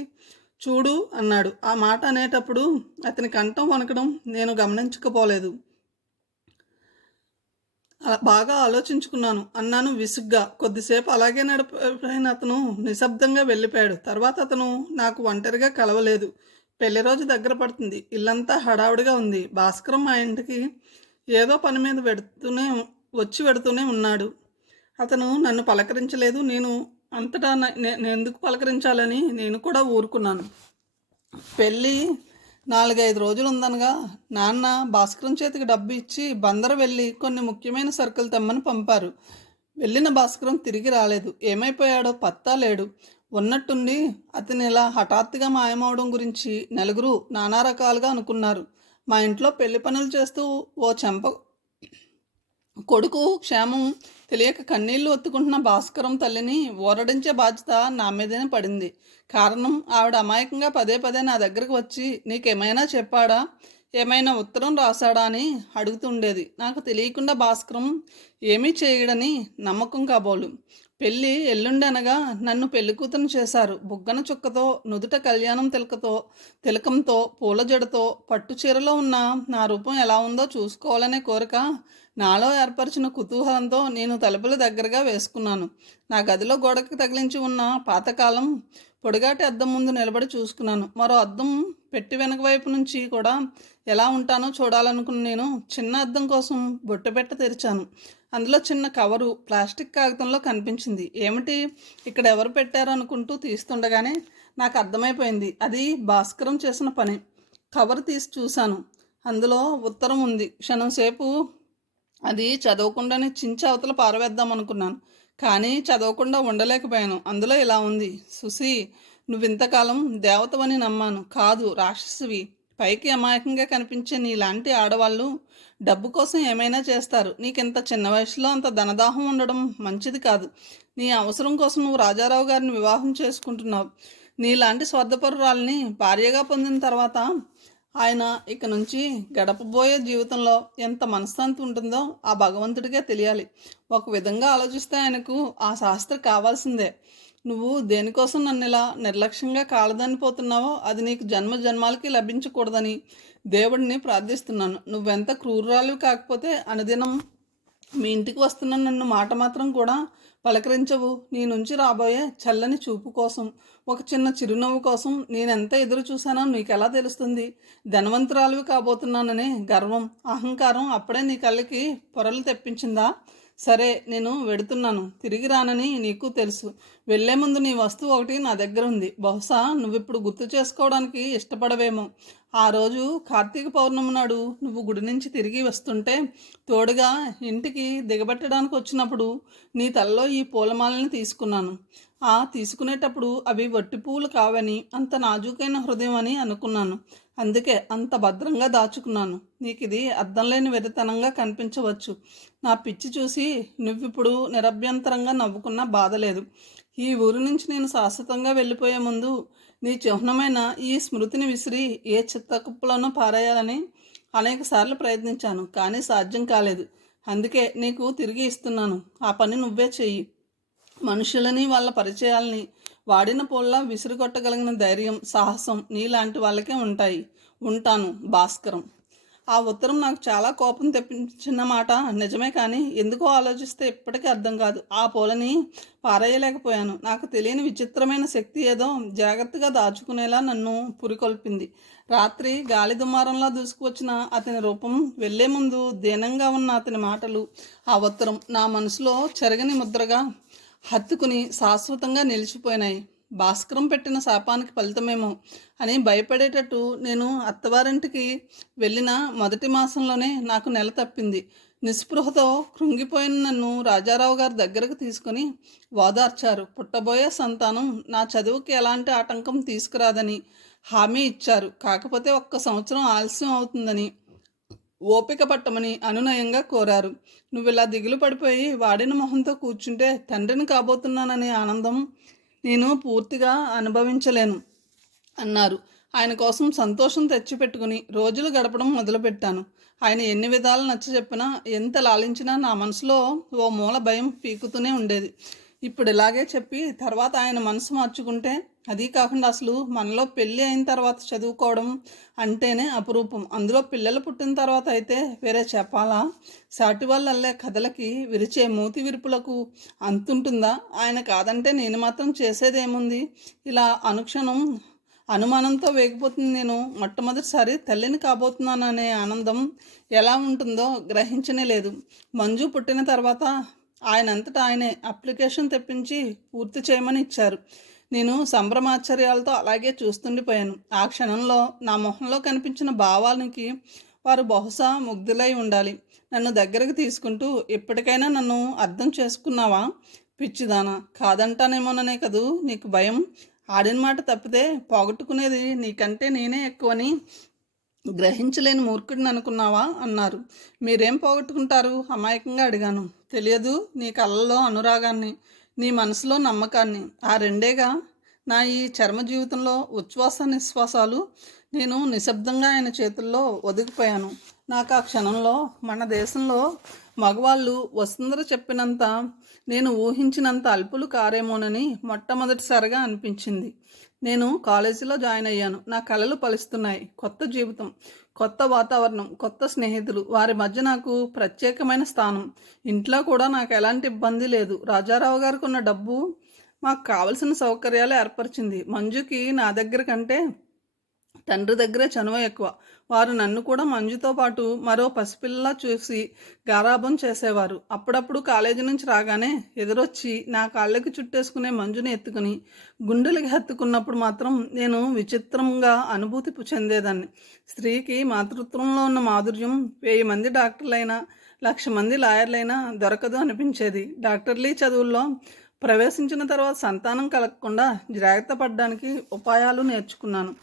చూడు అన్నాడు. ఆ మాట అనేటప్పుడు అతని కంఠం వణకడం నేను గమనించకపోలేదు. బాగా ఆలోచించుకున్నాను అన్నాను విసుగ్గా. కొద్దిసేపు అలాగే నడిపిన అతను నిశ్శబ్దంగా వెళ్ళిపోయాడు. తర్వాత అతను నాకు ఒంటరిగా కలవలేదు. పెళ్లి రోజు దగ్గర పడుతుంది. ఇల్లంతా హడావుడిగా ఉంది. భాస్కరం మా ఇంటికి ఏదో పని మీద వెడుతూనే ఉన్నాడు. అతను నన్ను పలకరించలేదు. నేను అంతటా నేను ఎందుకు పలకరించాలని నేను కూడా ఊరుకున్నాను. పెళ్ళి 4-5 రోజులు ఉందనగా నాన్న భాస్కరం చేతికి డబ్బు ఇచ్చి బందర వెళ్ళి కొన్ని ముఖ్యమైన సరుకులు తెమ్మని పంపారు. వెళ్ళిన భాస్కరం తిరిగి రాలేదు. ఏమైపోయాడో పత్తా లేడు. ఉన్నట్టుండి అతను ఇలా హఠాత్తుగా మాయమవడం గురించి నలుగురు నానా రకాలుగా అనుకున్నారు. మా ఇంట్లో పెళ్లి పనులు చేస్తూ ఓ కొడుకు క్షేమం తెలియక కన్నీళ్లు ఒత్తుకుంటున్న భాస్కరం తల్లిని ఊరడించే బాధ్యత నా మీదనే పడింది. కారణం, ఆవిడ అమాయకంగా పదే నా దగ్గరకు వచ్చి నీకేమైనా చెప్పాడా, ఏమైనా ఉత్తరం రాశాడా అని అడుగుతుండేది. నాకు తెలియకుండా భాస్కరం ఏమీ చేయడని నమ్మకం కాబోలు. పెళ్ళి ఎల్లుండి అనగా నన్ను పెళ్లి కూతురు చేశారు. బుగ్గన చుక్కతో, నుదుట కళ్యాణం తిలకంతో, పూల జడతో, పట్టు చీరలో ఉన్న నా రూపం ఎలా ఉందో చూసుకోవాలనే కోరిక నాలో ఏర్పరిచిన కుతూహలంతో నేను తలుపుల దగ్గరగా వేసుకున్నాను. నా గదిలో గోడకి తగిలించి ఉన్న పాతకాలం పొడిగాటి అద్దం ముందు నిలబడి చూసుకున్నాను. మరో అద్దం పెట్టి వెనక వైపు నుంచి కూడా ఎలా ఉంటానో చూడాలనుకున్న నేను చిన్న అద్దం కోసం బొట్టెపెట్ట తెరిచాను. అందులో చిన్న కవరు ప్లాస్టిక్ కాగితంలో కనిపించింది. ఏమిటి ఇక్కడ ఎవరు పెట్టారు అనుకుంటూ తీస్తుండగానే నాకు అర్థమైపోయింది, అది భాస్కరం చేసిన పని. కవర్ తీసి చూశాను. అందులో ఉత్తరం ఉంది. క్షణం సేపు అది చదవకుండానే చించి అవతల పారవేద్దాం అనుకున్నాను. కానీ చదవకుండా ఉండలేకపోయాను. అందులో ఇలా ఉంది: సుసి, నువ్వింతకాలం దేవతవని నమ్మాను. కాదు, రాక్షసివి. పైకి అమాయకంగా కనిపించే నీలాంటి ఆడవాళ్ళు డబ్బు కోసం ఏమైనా చేస్తారు. నీకింత చిన్న వయసులో అంత ధనదాహం ఉండడం మంచిది కాదు. నీ అవసరం కోసం నువ్వు రాజారావు గారిని వివాహం చేసుకుంటున్నావు. నీలాంటి స్వార్థపరురాల్ని భార్యగా పొందిన తర్వాత ఆయన ఇక నుంచి గడపబోయే జీవితంలో ఎంత మనశ్శాంతి ఉంటుందో ఆ భగవంతుడికే తెలియాలి. ఒక విధంగా ఆలోచిస్తే ఆయనకు ఆ శాస్త్రి కావాల్సిందే. నువ్వు దేనికోసం నన్ను ఇలా నిర్లక్ష్యంగా కాలదనిపోతున్నావో అది నీకు జన్మాలకి లభించకూడదని దేవుడిని ప్రార్థిస్తున్నాను. నువ్వెంత క్రూరాలు కాకపోతే అనుదినం మీ ఇంటికి వస్తున్న నన్ను మాట మాత్రం కూడా పలకరించవు. నీ నుంచి రాబోయే చల్లని చూపు కోసం, ఒక చిన్న చిరునవ్వు కోసం నేనెంత ఎదురు చూశానో నీకెలా తెలుస్తుంది? ధనవంతురాలివి కాబోతున్నాననే గర్వం, అహంకారం అప్పుడే నీ కళ్ళకి పొరలు తెప్పించిందా? సరే, నేను వెడుతున్నాను. తిరిగి రానని నీకు తెలుసు. వెళ్లే ముందు నీ వస్తువు ఒకటి నా దగ్గర ఉంది. బహుశా నువ్విప్పుడు గుర్తు చేసుకోవడానికి ఇష్టపడవేమో. ఆ రోజు కార్తీక పౌర్ణమి నాడు నువ్వు గుడి నుంచి తిరిగి వస్తుంటే తోడుగా ఇంటికి దిగబెట్టడానికి వచ్చినప్పుడు నీ తలలో ఈ పూలమాలని తీసుకున్నాను. తీసుకునేటప్పుడు అవి వట్టి పూలు కావని, అంత నాజూకైన హృదయం అని అనుకున్నాను. అందుకే అంత భద్రంగా దాచుకున్నాను. నీకు ఇది అర్థం లేని వెరితనంగా కనిపించవచ్చు. నా పిచ్చి చూసి నువ్విప్పుడు నిరభ్యంతరంగా నవ్వుకున్నా బాధ లేదు. ఈ ఊరు నుంచి నేను శాశ్వతంగా వెళ్ళిపోయే ముందు నీ చిహ్నమైన ఈ స్మృతిని విసిరి ఏ చిత్తకుప్పలోనూ పారేయాలని అనేక సార్లు ప్రయత్నించాను, కానీ సాధ్యం కాలేదు. అందుకే నీకు తిరిగి ఇస్తున్నాను. ఆ పని నువ్వే చెయ్యి. మనుషులని, వాళ్ళ పరిచయాల్ని వాడిన పూల్లా విసిరికొట్టగలిగిన ధైర్యం, సాహసం నీలాంటి వాళ్ళకే ఉంటాయి. ఉంటాను, భాస్కరం. ఆ ఉత్తరం నాకు చాలా కోపం తెప్పించిన మాట నిజమే, కానీ ఎందుకో ఆలోచిస్తే ఇప్పటికీ అర్థం కాదు. ఆ పూలని పారేయలేకపోయాను. నాకు తెలియని విచిత్రమైన శక్తి ఏదో జాగ్రత్తగా దాచుకునేలా నన్ను పురికొల్పింది. రాత్రి గాలి దుమారంలా దూసుకువచ్చిన అతని రూపం, వెళ్లే ముందు దీనంగా ఉన్న అతని మాటలు, ఆ ఉత్తరం నా మనసులో చెరగని ముద్రగా హత్తుకుని శాశ్వతంగా నిలిచిపోయినాయి. భాస్కరం పెట్టిన శాపానికి ఫలితమేమో అని భయపడేటట్టు నేను అత్తవారింటికి వెళ్ళిన మొదటి మాసంలోనే నాకు నెల తప్పింది. నిస్పృహతో కృంగిపోయిన నన్ను రాజారావు గారి దగ్గరకు తీసుకుని ఓదార్చారు. పుట్టబోయే సంతానం నా చదువుకి ఎలాంటి ఆటంకం తీసుకురాదని హామీ ఇచ్చారు. కాకపోతే 1 సంవత్సరం ఆలస్యం అవుతుందని ఓపిక పట్టమని అనునయంగా కోరారు. నువ్వు ఇలా దిగులు పడిపోయి వాడిన మొహంతో కూర్చుంటే తండ్రిని కాబోతున్నాననే ఆనందం నేను పూర్తిగా అనుభవించలేను అన్నారు. ఆయన కోసం సంతోషం తెచ్చిపెట్టుకుని రోజులు గడపడం మొదలుపెట్టాను. ఆయన ఎన్ని విధాలు నచ్చ చెప్పినా, ఎంత లాలించినా నా మనసులో ఓ మూల భయం పీకుతూనే ఉండేది. ఇప్పుడు ఇలాగే చెప్పి తర్వాత ఆయన మనసు మార్చుకుంటే, అదీ కాకుండా అసలు మనలో పెళ్ళి అయిన తర్వాత చదువుకోవడం అంటేనే అపురూపం. అందులో పిల్లలు పుట్టిన తర్వాత అయితే వేరే చెప్పాలా? సాటి వాళ్ళు అల్లే కథలకి, విరిచే మూతి విరుపులకు అంతుంటుందా? ఆయన కాదంటే నేను మాత్రం చేసేదేముంది? ఇలా అనుక్షణం అనుమానంతో వేగిపోతుంది నేను. మొట్టమొదటిసారి తల్లిని కాబోతున్నాననే ఆనందం ఎలా ఉంటుందో గ్రహించనే లేదు. మంజు పుట్టిన తర్వాత ఆయనంతటా ఆయనే అప్లికేషన్ తెప్పించి పూర్తి చేయమని ఇచ్చారు. నేను సంభ్రమాశ్చర్యాలతో అలాగే చూస్తుండిపోయాను. ఆ క్షణంలో నా మొహంలో కనిపించిన భావానికి వారు బహుశా ముగ్ధులై ఉండాలి. నన్ను దగ్గరకు తీసుకుంటూ, ఇప్పటికైనా నన్ను అర్థం చేసుకున్నావా పిచ్చిదానా? కాదంటానేమోననే కదూ నీకు భయం? ఆడిన మాట తప్పితే పోగొట్టుకునేది నీకంటే నేనే ఎక్కువని గ్రహించలేని మూర్ఖుడిని అనుకున్నావా అన్నారు. మీరేం పోగొట్టుకుంటారు అమాయకంగా అడిగాను. తెలియదు, నీ కళ్ళలో అనురాగాన్ని, నీ మనసులో నమ్మకాన్ని. ఆ రెండేగా నా ఈ చర్మ జీవితంలో ఉచ్ఛ్వాస నిశ్వాసాలు. నేను నిశ్శబ్దంగా ఆయన చేతుల్లో ఒదిగిపోయాను. నాకు ఆ క్షణంలో మన దేశంలో మగవాళ్ళు వసుంధర చెప్పినంత, నేను ఊహించినంత అల్పులు కారేమోనని మొట్టమొదటిసారిగా అనిపించింది. నేను కాలేజీలో జాయిన్ అయ్యాను. నా కలలు ఫలిస్తున్నాయి. కొత్త జీవితం, కొత్త వాతావరణం, కొత్త స్నేహితులు. వారి మధ్య నాకు ప్రత్యేకమైన స్థానం. ఇంట్లో కూడా నాకు ఎలాంటి ఇబ్బంది లేదు. రాజారావు గారికి ఉన్న డబ్బు మాకు కావలసిన సౌకర్యాలు ఏర్పరిచింది. మంజుకి నా దగ్గర కంటే తండ్రి దగ్గరే చనువ ఎక్కువ. వారు నన్ను కూడా మంజుతో పాటు మరో పసిపిల్లలా చూసి గారాబం చేసేవారు. అప్పుడప్పుడు కాలేజీ నుంచి రాగానే ఎదురొచ్చి నా కాళ్ళకి చుట్టేసుకునే మంజుని ఎత్తుకుని గుండెలకి హత్తుకున్నప్పుడు మాత్రం నేను విచిత్రంగా అనుభూతి చెందేదాన్ని. స్త్రీకి మాతృత్వంలో ఉన్న మాధుర్యం 1000 మంది డాక్టర్లైనా, 1,00,000 మంది లాయర్లైనా దొరకదు అనిపించేది. డాక్టర్లీ చదువుల్లో ప్రవేశించిన తర్వాత సంతానం కలగకుండా జాగ్రత్త పడడానికి ఉపాయాలు నేర్చుకున్నాను.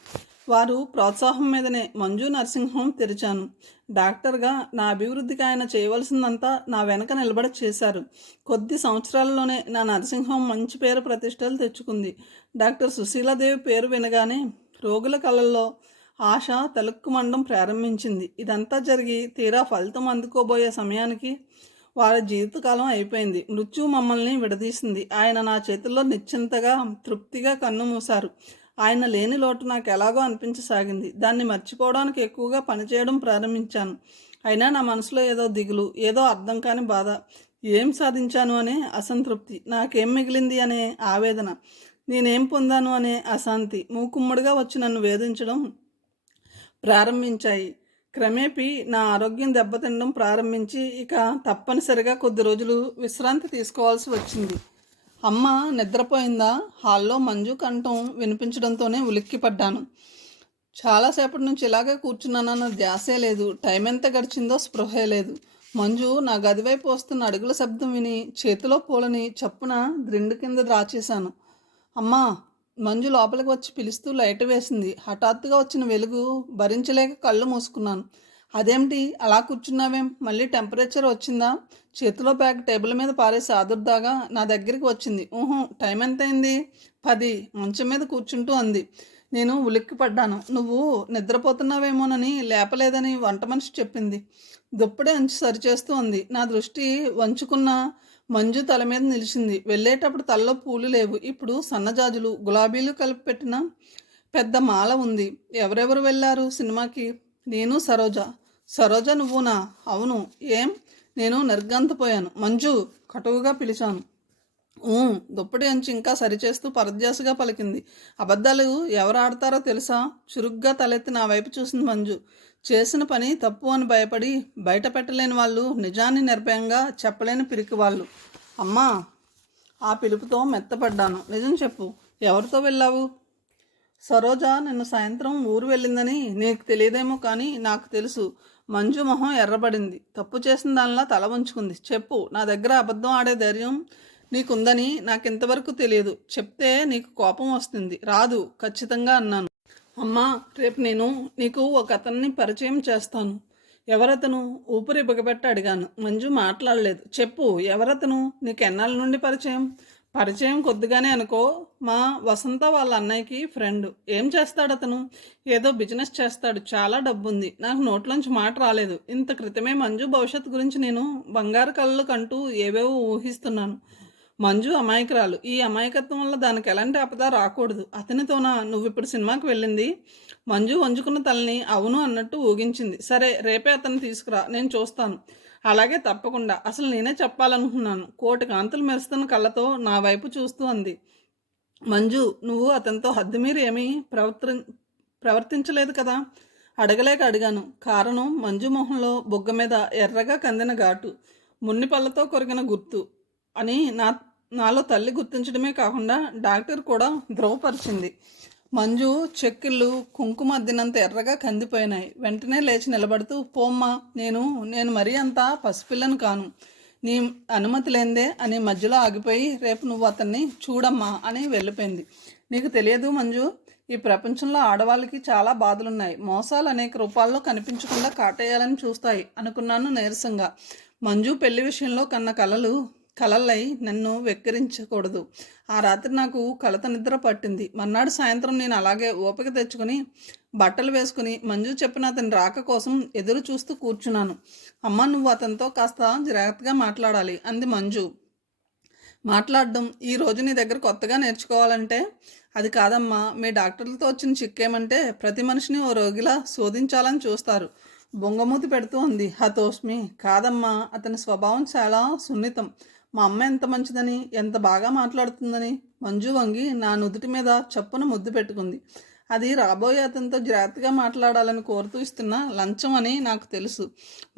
వారు ప్రోత్సాహం మీదనే మంజు నర్సింగ్ హోమ్ తెరిచాను. డాక్టర్గా నా అభివృద్ధికి ఆయన చేయవలసిందంతా నా వెనక నిలబడి చేశారు. కొద్ది సంవత్సరాల్లోనే నా నర్సింగ్ హోమ్ మంచి పేరు ప్రతిష్టలు తెచ్చుకుంది. డాక్టర్ సుశీలాదేవి పేరు వినగానే రోగుల కళ్ళల్లో ఆశ తలుక్కుమండం ప్రారంభించింది. ఇదంతా జరిగి తీరా ఫలితం అందుకోబోయే సమయానికి వారి జీవితకాలం అయిపోయింది. మృత్యు మమ్మల్ని విడదీసింది. ఆయన నా చేతుల్లో నిశ్చింతగా, తృప్తిగా కన్ను మూశారు. ఆయన లేని లోటు నాకు ఎలాగో అనిపించసాగింది. దాన్ని మర్చిపోవడానికి ఎక్కువగా పనిచేయడం ప్రారంభించాను. అయినా నా మనసులో ఏదో దిగులు, ఏదో అర్థం కాని బాధ. ఏం సాధించాను అనే అసంతృప్తి, నాకేం మిగిలింది అనే ఆవేదన, నేనేం పొందాను అనే అశాంతి మూకుమ్మడిగా వచ్చి నన్ను వేధించడం ప్రారంభించాయి. క్రమేపీ నా ఆరోగ్యం దెబ్బతినడం ప్రారంభించి ఇక తప్పనిసరిగా కొద్ది రోజులు విశ్రాంతి తీసుకోవాల్సి వచ్చింది. అమ్మ నిద్రపోయిందా? హాల్లో మంజు కంఠం వినిపించడంతోనే ఉలిక్కిపడ్డాను. చాలాసేపటి నుంచి ఇలాగే కూర్చున్నానన్న ధ్యాసే లేదు. టైం ఎంత గడిచిందో స్పృహే లేదు. మంజు నా గది వైపు వస్తున్న అడుగుల శబ్దం విని చేతిలో పూలని చప్పున ద్రిండు కింద దాచేశాను. అమ్మా! మంజు లోపలికి వచ్చి పిలుస్తూ లైట్ వేసింది. హఠాత్తుగా వచ్చిన వెలుగు భరించలేక కళ్ళు మూసుకున్నాను. అదేమిటి అలా కూర్చున్నావేం? మళ్ళీ టెంపరేచర్ వచ్చిందా? చేతిలో బ్యాగ్ టేబుల్ మీద పారేసి ఆదుర్దాగా నా దగ్గరికి వచ్చింది. టైం ఎంతైంది? 10. మంచం మీద కూర్చుంటూ అంది. నేను ఉలిక్కిపడ్డాను. నువ్వు నిద్రపోతున్నావేమోనని లేపలేదని వంట మనిషి చెప్పింది. దుప్పటి అంచు సరిచేస్తూ అంది. నా దృష్టి వంచుకున్న మంజు తల మీద నిలిచింది. వెళ్ళేటప్పుడు తలలో పూలు లేవు. ఇప్పుడు సన్నజాజులు, గులాబీలు కలిపి పెట్టిన పెద్ద మాల ఉంది. ఎవరెవరు వెళ్ళారు సినిమాకి? నేను, సరోజ. సరోజ నువ్వునా? అవును. ఏం? నేను నిర్ఘాంతపోయాను. మంజు కటువుగా పిలిచాను. దుప్పటి అంచు ఇంకా సరిచేస్తూ పరధ్యాసగా పలికింది. అబద్ధాలు ఎవరు ఆడతారో తెలుసా? చురుగ్గా తలెత్తి నా వైపు చూసింది మంజు. చేసిన పని తప్పు అని భయపడి బయట పెట్టలేని వాళ్ళు, నిజాన్ని నిర్భయంగా చెప్పలేని పిరికి వాళ్ళు. అమ్మా! ఆ పిలుపుతో మెత్తపడ్డాను. నిజం చెప్పు, ఎవరితో వెళ్ళావు? సరోజ నిన్న సాయంత్రం ఊరు వెళ్ళిందని నీకు తెలియదేమో కానీ నాకు తెలుసు. మంజు మొహం ఎర్రబడింది. తప్పు చేసిన దానిలా తల వంచుకుంది. చెప్పు, నా దగ్గర అబద్ధం ఆడే ధైర్యం నీకుందని నాకింతవరకు తెలియదు. చెప్తే నీకు కోపం వస్తుంది. రాదు ఖచ్చితంగా అన్నాను. అమ్మా, రేపు నేను నీకు ఒక అతన్ని పరిచయం చేస్తాను. ఎవరతను? ఊపిరి బిగబెట్టి అడిగాను. మంజు మాట్లాడలేదు. చెప్పు, ఎవరతను? నీకు ఎన్నాళ్ళ నుండి పరిచయం? పరిచయం కొద్దిగానే అనుకో. మా వసంత వాళ్ళ అన్నయ్యకి ఫ్రెండ్. ఏం చేస్తాడు అతను? ఏదో బిజినెస్ చేస్తాడు. చాలా డబ్బుంది. నాకు నోట్లోంచి మాట రాలేదు. ఇంత క్రితమే మంజు భవిష్యత్తు గురించి నేను బంగారు కళ్ళు కంటూ ఏవేవో ఊహిస్తున్నాను. మంజు అమాయకురాలు. ఈ అమాయకత్వం వల్ల దానికి ఎలాంటి ఆపద రాకూడదు. అతనితోనా నువ్వు ఇప్పుడు సినిమాకి వెళ్ళింది? మంజు వంచుకున్న తలని అవును అన్నట్టు ఊగించింది. సరే, రేపే అతన్ని తీసుకురా, నేను చూస్తాను. అలాగే, తప్పకుండా. అసలు నేనే చెప్పాలనుకున్నాను. కోటి కాంతులు మెరుస్తున్న కళ్ళతో నా వైపు చూస్తూ అంది. మంజు, నువ్వు అతనితో హద్దుమీరి ఏమీ ప్రవర్తించలేదు కదా? అడగలేక అడిగాను. కారణం మంజు మొహంలో బొగ్గ మీద ఎర్రగా కందిన ఘాటు, మున్ని పళ్ళతో కొరిగిన గుర్తు అని నాలో తల్లి గుర్తించడమే కాకుండా డాక్టర్ కూడా ధ్రువపరిచింది. మంజు చెక్కిళ్ళు కుంకుమ అద్దినంత ఎర్రగా కందిపోయినాయి. వెంటనే లేచి నిలబడుతూ, పోమ్మా, నేను మరీ అంత పసిపిల్లను కాను. నీ అనుమతి లేందే అని మధ్యలో ఆగిపోయి, రేపు నువ్వు అతన్ని చూడమ్మా అని వెళ్ళిపోయింది. నీకు తెలియదు మంజు, ఈ ప్రపంచంలో ఆడవాళ్ళకి చాలా బాధలున్నాయి. మోసాలు అనేక రూపాల్లో కనిపించకుండా కాటేయాలని చూస్తాయి అనుకున్నాను నీరసంగా. మంజు పెళ్లి విషయంలో కన్న కలలై నన్ను వెక్కిరించకూడదు. ఆ రాత్రి నాకు కలత నిద్ర పట్టింది. మర్నాడు సాయంత్రం నేను అలాగే ఓపిక తెచ్చుకొని బట్టలు వేసుకుని మంజు చెప్పిన అతని రాక కోసం ఎదురు చూస్తూ కూర్చున్నాను. అమ్మ, నువ్వు అతనితో కాస్త జాగ్రత్తగా మాట్లాడాలి అంది మంజు. మాట్లాడడం ఈ రోజు నీ దగ్గర కొత్తగా నేర్చుకోవాలంటే? అది కాదమ్మా, మీ డాక్టర్లతో వచ్చిన చిక్కేమంటే ప్రతి మనిషిని ఓ రోగిలా శోధించాలని చూస్తారు. బొంగమూతి పెడుతూ ఉంది. హతోష్మి. కాదమ్మా, అతని స్వభావం చాలా సున్నితం. మా అమ్మ ఎంత మంచిదని, ఎంత బాగా మాట్లాడుతుందని. మంజు వంగి నా నుదుటి మీద చప్పున ముద్దు పెట్టుకుంది. అది రాబోయే అతనితో జాగ్రత్తగా మాట్లాడాలని కోరుతూ ఇస్తున్న లంచం అని నాకు తెలుసు.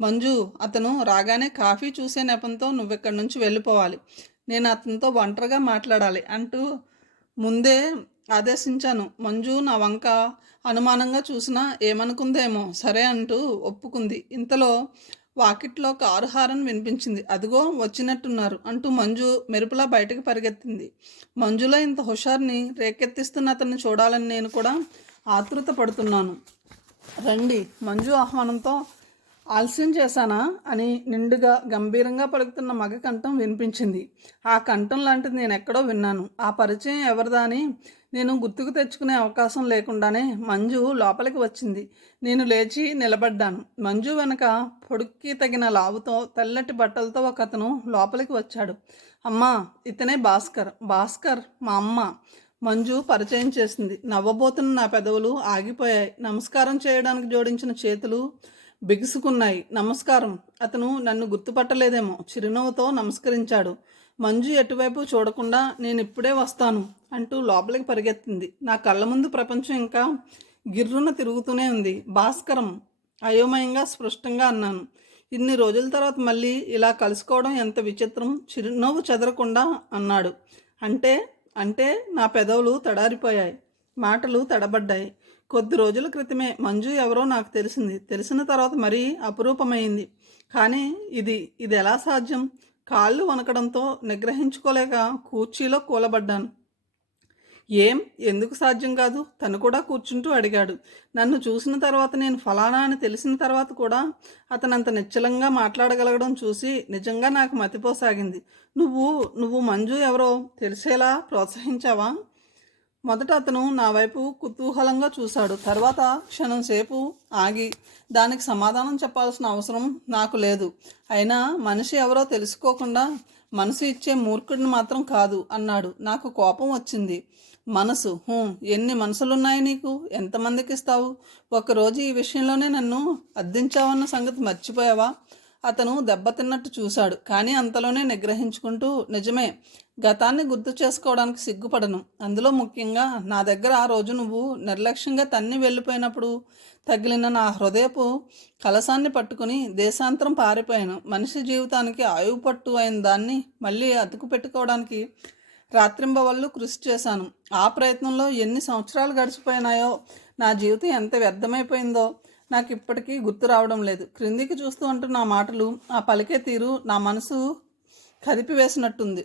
మంజు, అతను రాగానే కాఫీ చూసే నెపంతో నువ్వెక్కడి నుంచి వెళ్ళిపోవాలి. నేను అతనితో ఒంటరిగా మాట్లాడాలి అంటూ ముందే ఆదేశించాను. మంజు నా వంక అనుమానంగా చూసినా ఏమనుకుందేమో. సరే అంటూ ఒప్పుకుంది. ఇంతలో వాకిట్లో కారు హారన్ వినిపించింది. అదిగో వచ్చినట్టున్నారు అంటూ మంజు మెరుపులా బయటకు పరిగెత్తింది. మంజులో ఇంత హుషార్ని రేకెత్తిస్తున్న అతన్ని చూడాలని నేను కూడా ఆతృత పడుతున్నాను. రండి. మంజు ఆహ్వానంతో ఆలస్యం చేశానా అని నిండుగా గంభీరంగా పలుకుతున్న మగ కంఠం వినిపించింది. ఆ కంఠం లాంటిది నేను ఎక్కడో విన్నాను. ఆ పరిచయం ఎవరిదా అని నేను గుర్తుకు తెచ్చుకునే అవకాశం లేకుండానే మంజు లోపలికి వచ్చింది. నేను లేచి నిలబడ్డాను. మంజు వెనక పొడుక్కి తగిన లావుతో తెల్లటి బట్టలతో ఒక అతను లోపలికి వచ్చాడు. అమ్మా, ఇతనే భాస్కర్. భాస్కర్ మా అమ్మ. మంజు పరిచయం చేసింది. నవ్వబోతున్న నా పెదవులు ఆగిపోయాయి. నమస్కారం చేయడానికి జోడించిన చేతులు బిగుసుకున్నాయి. నమస్కారం. అతను నన్ను గుర్తుపట్టలేదేమో. చిరునవ్వుతో నమస్కరించాడు. మంజు ఎటువైపు చూడకుండా నేను ఇప్పుడే వస్తాను అంటూ లోపలికి పరిగెత్తింది. నా కళ్ళ ముందు ప్రపంచం ఇంకా గిర్రున తిరుగుతూనే ఉంది. భాస్కరం, అయోమయంగా స్పష్టంగా అన్నాను. ఇన్ని రోజుల తర్వాత మళ్ళీ ఇలా కలుసుకోవడం ఎంత విచిత్రం. చిరునవ్వు చెదరకుండా అన్నాడు. అంటే నా పెదవులు తడారిపోయాయి. మాటలు తడబడ్డాయి. కొద్ది రోజుల క్రితమే మంజు ఎవరో నాకు తెలిసింది. తెలిసిన తర్వాత మరీ అపురూపమైంది. కానీ ఇది ఎలా సాధ్యం? కాళ్ళు వణకడంతో నిగ్రహించుకోలేక కుర్చీలో కూలబడ్డాను. ఏం? ఎందుకు సాధ్యం కాదు? తను కూడా కూర్చుంటూ అడిగాడు. నన్ను చూసిన తర్వాత నేను ఫలానా అని తెలిసిన తర్వాత కూడా అతనంత నిశ్చలంగా మాట్లాడగలగడం చూసి నిజంగా నాకు మతిపోసాగింది. నువ్వు నువ్వు మంజు ఎవరో తెలిసేలా ప్రోత్సహించావా? మొదట అతను నా వైపు కుతూహలంగా చూశాడు. తర్వాత క్షణం సేపు ఆగి, దానికి సమాధానం చెప్పాల్సిన అవసరం నాకు లేదు. అయినా మనిషి ఎవరో తెలుసుకోకుండా మనసు ఇచ్చే మూర్ఖుడిని మాత్రం కాదు అన్నాడు. నాకు కోపం వచ్చింది. మనసు? ఎన్ని మనసులున్నాయి నీకు? ఎంతమందికి ఇస్తావు? ఒకరోజు ఈ విషయంలోనే నన్ను అద్దించావన్న సంగతి మర్చిపోయావా? అతను దెబ్బతిన్నట్టు చూశాడు. కానీ అంతలోనే నిగ్రహించుకుంటూ, నిజమే, గతాన్ని గుర్తు చేసుకోవడానికి సిగ్గుపడను. అందులో ముఖ్యంగా నా దగ్గర ఆ రోజు నువ్వు నిర్లక్ష్యంగా తన్ని వెళ్ళిపోయినప్పుడు తగిలిన నా హృదయపు కలసాన్ని పట్టుకుని దేశాంతరం పారిపోయాను. మనిషి జీవితానికి ఆయువు పట్టు అయిన దాన్ని మళ్ళీ అతుకు పెట్టుకోవడానికి రాత్రింబవళ్ళు కృషి చేశాను. ఆ ప్రయత్నంలో ఎన్ని సంవత్సరాలు గడిచిపోయినాయో, నా జీవితం ఎంత వ్యర్థమైపోయిందో నాకు ఇప్పటికీ గుర్తు రావడం లేదు. క్రిందికి చూస్తూ అంటున్న ఆ మాటలు, ఆ పలికే తీరు నా మనసు కదిపివేసినట్టుంది.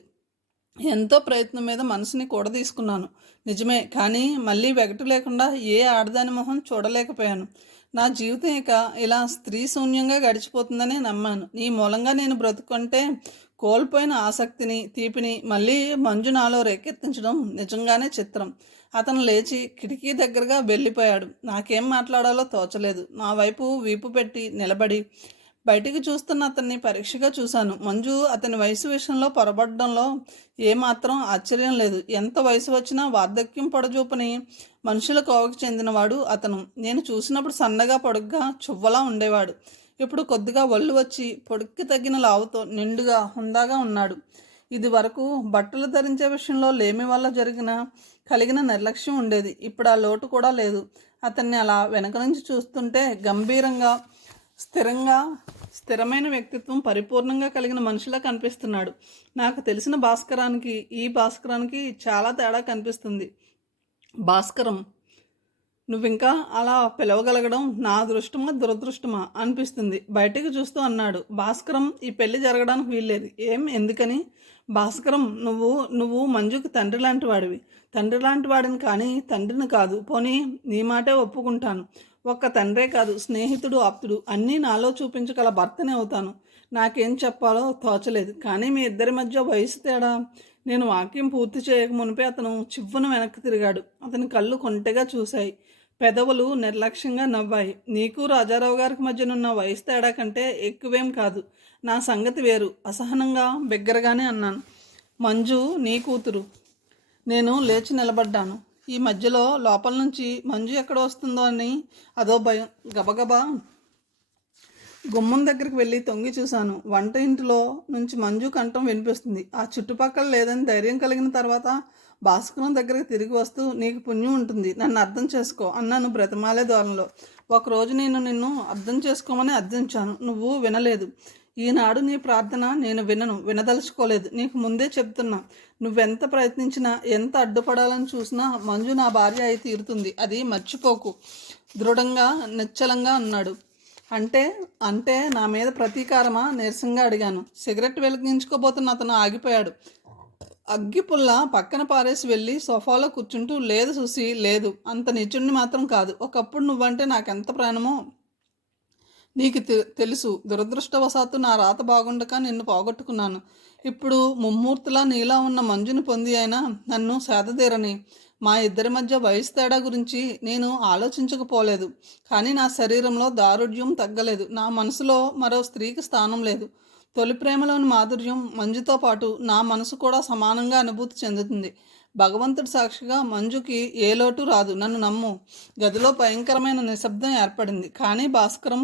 ఎంతో ప్రయత్నం మీద మనసుని కూడదీసుకున్నాను, నిజమే. కానీ మళ్ళీ వెగటు లేకుండా ఏ ఆడదాని మొహం చూడలేకపోయాను. నా జీవితం ఇక ఇలా స్త్రీ శూన్యంగా గడిచిపోతుందని నమ్మాను. నీ మూలంగా నేను బ్రతుకుంటే కోల్పోయిన ఆసక్తిని, తీపిని మళ్ళీ మంజు నాలో రేకెత్తించడం నిజంగానే చిత్రం. అతను లేచి కిటికీ దగ్గరగా వెళ్ళిపోయాడు. నాకేం మాట్లాడాలో తోచలేదు. నా వైపు వీపు పెట్టి నిలబడి బయటికి చూస్తున్న అతన్ని పరీక్షగా చూశాను. మంజు అతని వయసు విషయంలో పొరబడడంలో ఏమాత్రం ఆశ్చర్యం లేదు. ఎంత వయసు వచ్చినా వార్ధక్యం పొడజూపని మనుషుల కోవకు చెందినవాడు అతను. నేను చూసినప్పుడు సన్నగా పొడుగ్గా చువ్వలా ఉండేవాడు. ఇప్పుడు కొద్దిగా ఒళ్ళు వచ్చి పొడుక్కి తగ్గిన లావుతో నిండుగా హుందాగా ఉన్నాడు. ఇది వరకు బట్టలు ధరించే విషయంలో లేమి వల్ల కలిగిన నిర్లక్ష్యం ఉండేది. ఇప్పుడు ఆ లోటు కూడా లేదు. అతన్ని అలా వెనక నుంచి చూస్తుంటే గంభీరంగా, స్థిరమైన వ్యక్తిత్వం పరిపూర్ణంగా కలిగిన మనిషిలా కనిపిస్తున్నాడు. నాకు తెలిసిన భాస్కరానికి ఈ భాస్కరానికి చాలా తేడా కనిపిస్తుంది. భాస్కరం, నువ్వింకా అలా పిలవగలగడం నా అదృష్టమా దురదృష్టమా అనిపిస్తుంది బయటికి చూస్తూ అన్నాడు. భాస్కరం, ఈ పెళ్లి జరగడానికి వీల్లేదు. ఏం? ఎందుకని? భాస్కరం, నువ్వు మంజుకి తండ్రి లాంటి వాడివి. తండ్రి లాంటి వాడిని కానీ తండ్రిని కాదు. పోనీ నీ మాటే ఒప్పుకుంటాను. ఒక్క తండ్రే కాదు, స్నేహితుడు, ఆప్తుడు అన్నీ నాలో చూపించగల భర్తనే అవుతాను. నాకేం చెప్పాలో తోచలేదు. కానీ మీ ఇద్దరి మధ్య వయసు తేడా. నేను వాక్యం పూర్తి చేయక మునిపే అతను చివ్వున వెనక్కి తిరిగాడు. అతని కళ్ళు కొంటెగా చూశాయి. పెదవులు నిర్లక్ష్యంగా నవ్వాయి. నీకు రాజారావు గారికి మధ్యనున్న వయసు తేడా కంటే ఎక్కువేం కాదు. నా సంగతి వేరు. అసహనంగా బిగ్గరగానే అన్నాను. మంజు నీ కూతురు. నేను లేచి నిలబడ్డాను. ఈ మధ్యలో లోపల నుంచి మంజు ఎక్కడ వస్తుందో అని అదో భయం. గబగబా గుమ్మం దగ్గరికి వెళ్ళి తొంగి చూశాను. వంట ఇంటిలో నుంచి మంజు కంఠం వినిపిస్తుంది. ఆ చుట్టుపక్కల లేదని ధైర్యం కలిగిన తర్వాత భాస్కరం దగ్గరికి తిరిగి వస్తూ, నీకు పుణ్యం ఉంటుంది, నన్ను అర్థం చేసుకో అన్నాను బ్రతమాలే ధోరణిలో. ఒకరోజు నేను నిన్ను అర్థం చేసుకోమని అర్థించాను. నువ్వు వినలేదు. ఈనాడు నీ ప్రార్థన నేను వినదలుచుకోలేదు. నీకు ముందే చెప్తున్నా, నువ్వెంత ప్రయత్నించినా, ఎంత అడ్డుపడాలని చూసినా మంజు నా భార్య అయి తీరుతుంది. అది మర్చిపోకు, దృఢంగా నిశ్చలంగా అన్నాడు. అంటే నా మీద ప్రతీకారమా? నీరసంగా అడిగాను. సిగరెట్ వెలిగించుకోబోతున్న అతను ఆగిపోయాడు. అగ్గిపుల్ల పక్కన పారేసి వెళ్ళి సోఫాలో కూర్చుంటూ, లేదు సుసి, లేదు. అంత నీచుణ్ణి మాత్రం కాదు. ఒకప్పుడు నువ్వంటే నాకెంత ప్రాణమో నీకు తెలుసు. దురదృష్టవశాత్తు నా రాత బాగుండక నిన్ను పోగొట్టుకున్నాను. ఇప్పుడు ముమ్మూర్తిలా నీలా ఉన్న మంజుని పొంది అయినా నన్ను సేదతీరని. మా ఇద్దరి మధ్య వయసు తేడా గురించి నేను ఆలోచించకపోలేదు. కానీ నా శరీరంలో దారుఢ్యం తగ్గలేదు. నా మనసులో మరో స్త్రీకి స్థానం లేదు. తొలి ప్రేమలోని మాధుర్యం మంజుతో పాటు నా మనసు కూడా సమానంగా అనుభూతి చెందుతుంది. భగవంతుడి సాక్షిగా మంజుకి ఏ లోటు రాదు. నన్ను నమ్ము. గదిలో భయంకరమైన నిశ్శబ్దం ఏర్పడింది. కానీ భాస్కరం,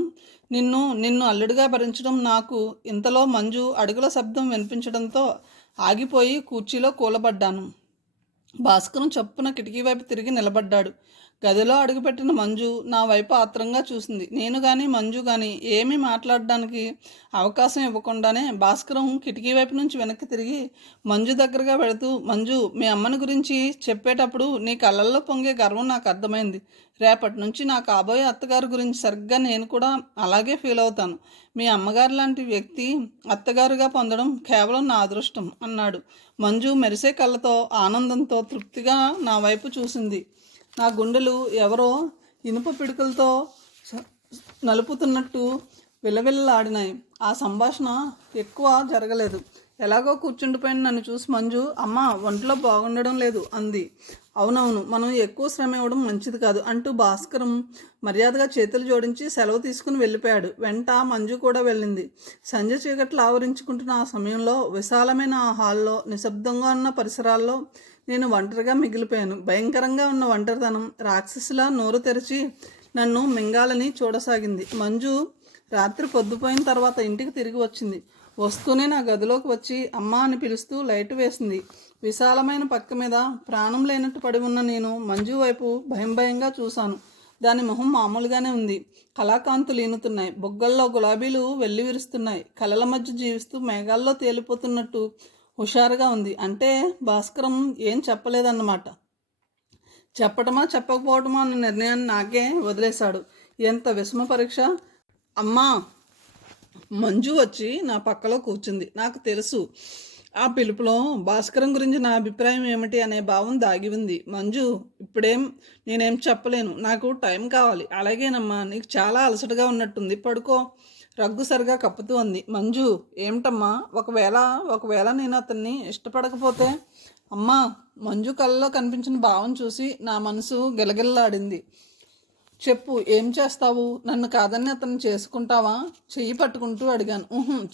నిన్ను అల్లుడిగా భరించడం నాకు. ఇంతలో మంజు అడుగుల శబ్దం వినిపించడంతో ఆగిపోయి కుర్చీలో కూలబడ్డాను. భాస్కరం చప్పున కిటికీ వైపు తిరిగి నిలబడ్డాడు. గదిలో అడుగుపెట్టిన మంజు నా వైపు ఆత్రంగా చూసింది. నేను కానీ మంజు కానీ ఏమీ మాట్లాడడానికి అవకాశం ఇవ్వకుండానే భాస్కరం కిటికీ వైపు నుంచి వెనక్కి తిరిగి మంజు దగ్గరగా వెళుతూ, మంజు, మీ అమ్మని గురించి చెప్పేటప్పుడు నీ కళ్ళల్లో పొంగే గర్వం నాకు అర్థమైంది. రేపటి నుంచి నా కాబోయే అత్తగారి గురించి సరిగ్గా నేను కూడా అలాగే ఫీల్ అవుతాను. మీ అమ్మగారు లాంటి వ్యక్తి అత్తగారుగా పొందడం కేవలం నా అదృష్టం అన్నాడు. మంజు మెరిసే కళ్ళతో ఆనందంతో తృప్తిగా నా వైపు చూసింది. నా గుండెలు ఎవరో ఇనుప పిడుకలతో నలుపుతున్నట్టు విలవిల్లాడినాయి. ఆ సంభాషణ ఎక్కువ జరగలేదు. ఎలాగో కూర్చుండిపోయిన నన్ను చూసి మంజు, అమ్మ ఒంట్లో బాగుండడం లేదు అంది. అవునవును, మనం ఎక్కువ శ్రమ ఇవ్వడం మంచిది కాదు అంటూ భాస్కరం మర్యాదగా చేతులు జోడించి సెలవు తీసుకుని వెళ్ళిపోయాడు. వెంట మంజు కూడా వెళ్ళింది. సంజయ్ చీకట్లు ఆవరించుకుంటున్న ఆ సమయంలో విశాలమైన ఆ హాల్లో, నిశ్శబ్దంగా ఉన్న పరిసరాల్లో నేను ఒంటరిగా మిగిలిపోయాను. భయంకరంగా ఉన్న ఒంటరితనం రాక్షసులా నోరు తెరిచి నన్ను మింగాలని చూడసాగింది. మంజు రాత్రి పొద్దుపోయిన తర్వాత ఇంటికి తిరిగి వచ్చింది. వస్తూనే నా గదిలోకి వచ్చి అమ్మా అని పిలుస్తూ లైట్ వేసింది. విశాలమైన పక్క మీద ప్రాణం లేనట్టు పడి ఉన్న నేను మంజు వైపు భయంగా చూశాను. దాని మొహం మామూలుగానే ఉంది. కళాకాంతులు ఈనుతున్నాయి. బొగ్గల్లో గులాబీలు వెల్లివిరుస్తున్నాయి. కలల మధ్య జీవిస్తూ మేఘాల్లో తేలిపోతున్నట్టు హుషారుగా ఉంది. అంటే భాస్కరం ఏం చెప్పలేదన్నమాట. చెప్పటమా చెప్పకపోవటమా అన్న నిర్ణయాన్ని నాకే వదిలేశాడు. ఎంత విషమ పరీక్ష. అమ్మా, మంజు వచ్చి నా పక్కలో కూర్చుంది. నాకు తెలుసు ఆ పిలుపులో భాస్కరం గురించి నా అభిప్రాయం ఏమిటి అనే భావం దాగి ఉంది. మంజు, ఇప్పుడేం నేనేం చెప్పలేను, నాకు టైం కావాలి. అలాగేనమ్మా, నీకు చాలా అలసటగా ఉన్నట్టుంది, పడుకో, రగ్గు సరిగా కప్పుతూ అంది. మంజు, ఏమిటమ్మా, ఒకవేళ నేను అతన్ని ఇష్టపడకపోతే? అమ్మా, మంజు కళ్ళలో కనిపించిన భావం చూసి నా మనసు గిలగిల్లాడింది. చెప్పు, ఏం చేస్తావు? నన్ను కాదని అతను చేసుకుంటావా? చెయ్యి పట్టుకుంటూ అడిగాను.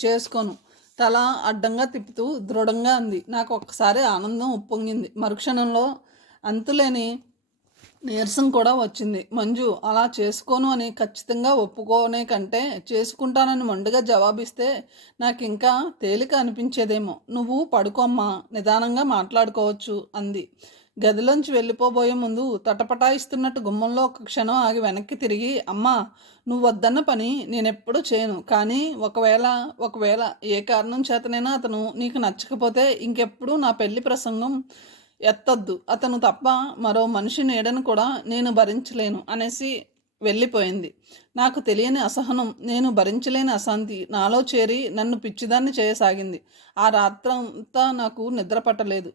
చేసుకోను, తల అడ్డంగా తిప్పుతూ దృఢంగా అంది. నాకు ఒక్కసారి ఆనందం ఉప్పొంగింది. మరుక్షణంలో అంతులేని నీరసం కూడా వచ్చింది. మంజు, అలా చేసుకోను అని ఖచ్చితంగా ఒప్పుకోనే కంటే చేసుకుంటానని మొండిగా జవాబిస్తే నాకు ఇంకా తేలిక అనిపించేదేమో. నువ్వు పడుకోమ్మా, నిదానంగా మాట్లాడుకోవచ్చు అంది. గదిలోంచి వెళ్ళిపోబోయే ముందు తటపటాయిస్తున్నట్టు గుమ్మంలో ఒక క్షణం ఆగి వెనక్కి తిరిగి, అమ్మా, నువ్వు వద్దన్న పని నేనెప్పుడూ చేయను. కానీ ఒకవేళ ఏ కారణం చేతనైనా అతను నీకు నచ్చకపోతే ఇంకెప్పుడు నా పెళ్లి ప్రసంగం ఎత్తొద్దు. అతను తప్ప మరో మనిషి నీడను కూడా నేను భరించలేను అనేసి వెళ్ళిపోయింది. నాకు తెలియని అసహనం, నేను భరించలేని అశాంతి నాలో చేరి నన్ను పిచ్చిదాన్ని చేయసాగింది. ఆ రాత్రంతా నాకు నిద్ర పట్టలేదు.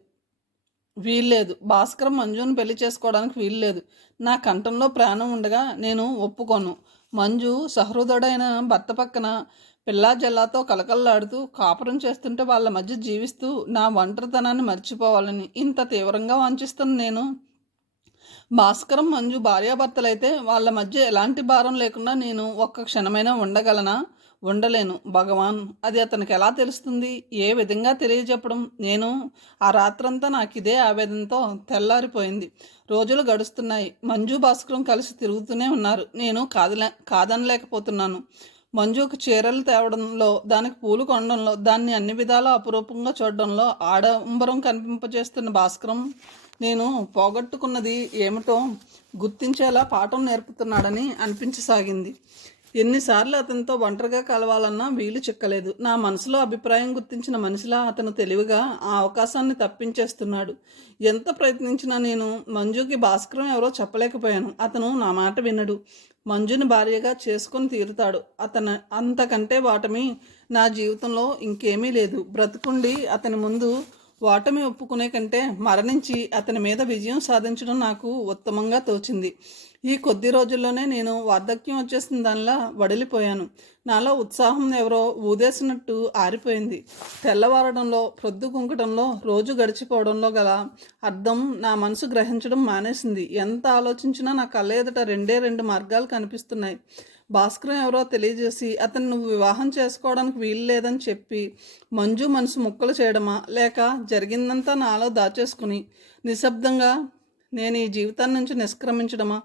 వీల్లేదు, భాస్కరం మంజును పెళ్లి చేసుకోవడానికి వీల్లేదు. నా కంఠంలో ప్రాణం ఉండగా నేను ఒప్పుకోను. మంజు సహృదయుడైన భర్త పక్కన పిల్లా జల్లాతో కలకల్లాడుతూ కాపురం చేస్తుంటే వాళ్ళ మధ్య జీవిస్తూ నా ఒంటరితనాన్ని మర్చిపోవాలని ఇంత తీవ్రంగా వాంఛిస్తున్న నేను భాస్కరం మంజు భార్యాభర్తలైతే వాళ్ళ మధ్య ఎలాంటి భారం లేకుండా నేను ఒక్క క్షణమైనా ఉండగలనా? ఉండలేను. భగవాన్, అది అతనికి ఎలా తెలుస్తుంది? ఏ విధంగా తెలియజెప్పడం? నేను ఆ రాత్రంతా నాకు ఇదే ఆవేదనతో తెల్లారిపోయింది. రోజులు గడుస్తున్నాయి. మంజు భాస్కరం కలిసి తిరుగుతూనే ఉన్నారు. నేను కాదనలేకపోతున్నాను. మంజుకు చీరలు తేవడంలో, దానికి పూలు కొనడంలో, దాన్ని అన్ని విధాలా అపురూపంగా చూడడంలో ఆడంబరం కనిపింపజేస్తున్న భాస్కరం నేను పోగొట్టుకున్నది ఏమిటో గుర్తించేలా పాఠం నేర్పుతున్నాడని అనిపించసాగింది. ఎన్నిసార్లు అతనితో ఒంటరిగా కలవాలన్నా వీలు చిక్కలేదు. నా మనసులో అభిప్రాయం గుర్తించిన మనిషిలా అతను తెలివిగా ఆ అవకాశాన్ని తప్పించేస్తున్నాడు. ఎంత ప్రయత్నించినా నేను మంజుకి భాస్కరం ఎవరో చెప్పలేకపోయాను. అతను నా మాట వినడు. మంజుని భార్యగా చేసుకొని తీరుతాడు. అంతకంటే వాటమి నా జీవితంలో ఇంకేమీ లేదు. బ్రతుకుండి అతని ముందు ఓటమి ఒప్పుకునే కంటే మరణించి అతని మీద విజయం సాధించడం నాకు ఉత్తమంగా తోచింది. ఈ కొద్ది రోజుల్లోనే నేను వార్ధక్యం వచ్చేసిన దానిలా వడిలిపోయాను. నాలో ఉత్సాహం ఎవరో ఊదేసినట్టు ఆరిపోయింది. తెల్లవారడంలో, ప్రొద్దు కుంకటంలో, రోజు గడిచిపోవడంలో గల అర్థం నా మనసు గ్రహించడం మానేసింది. ఎంత ఆలోచించినా నా కళ్ళ ఎదుట రెండు మార్గాలు కనిపిస్తున్నాయి. భాస్కరం ఎవరో తెలియజేసి అతను నువ్వు వివాహం చేసుకోవడానికి వీలు లేదని చెప్పి మంజు మనసు ముక్కలు చేయడమా, లేక జరిగిందంతా నాలో దాచేసుకుని నిశ్శబ్దంగా నేను ఈ జీవితాన్ని నుంచి నిష్క్రమించడమా?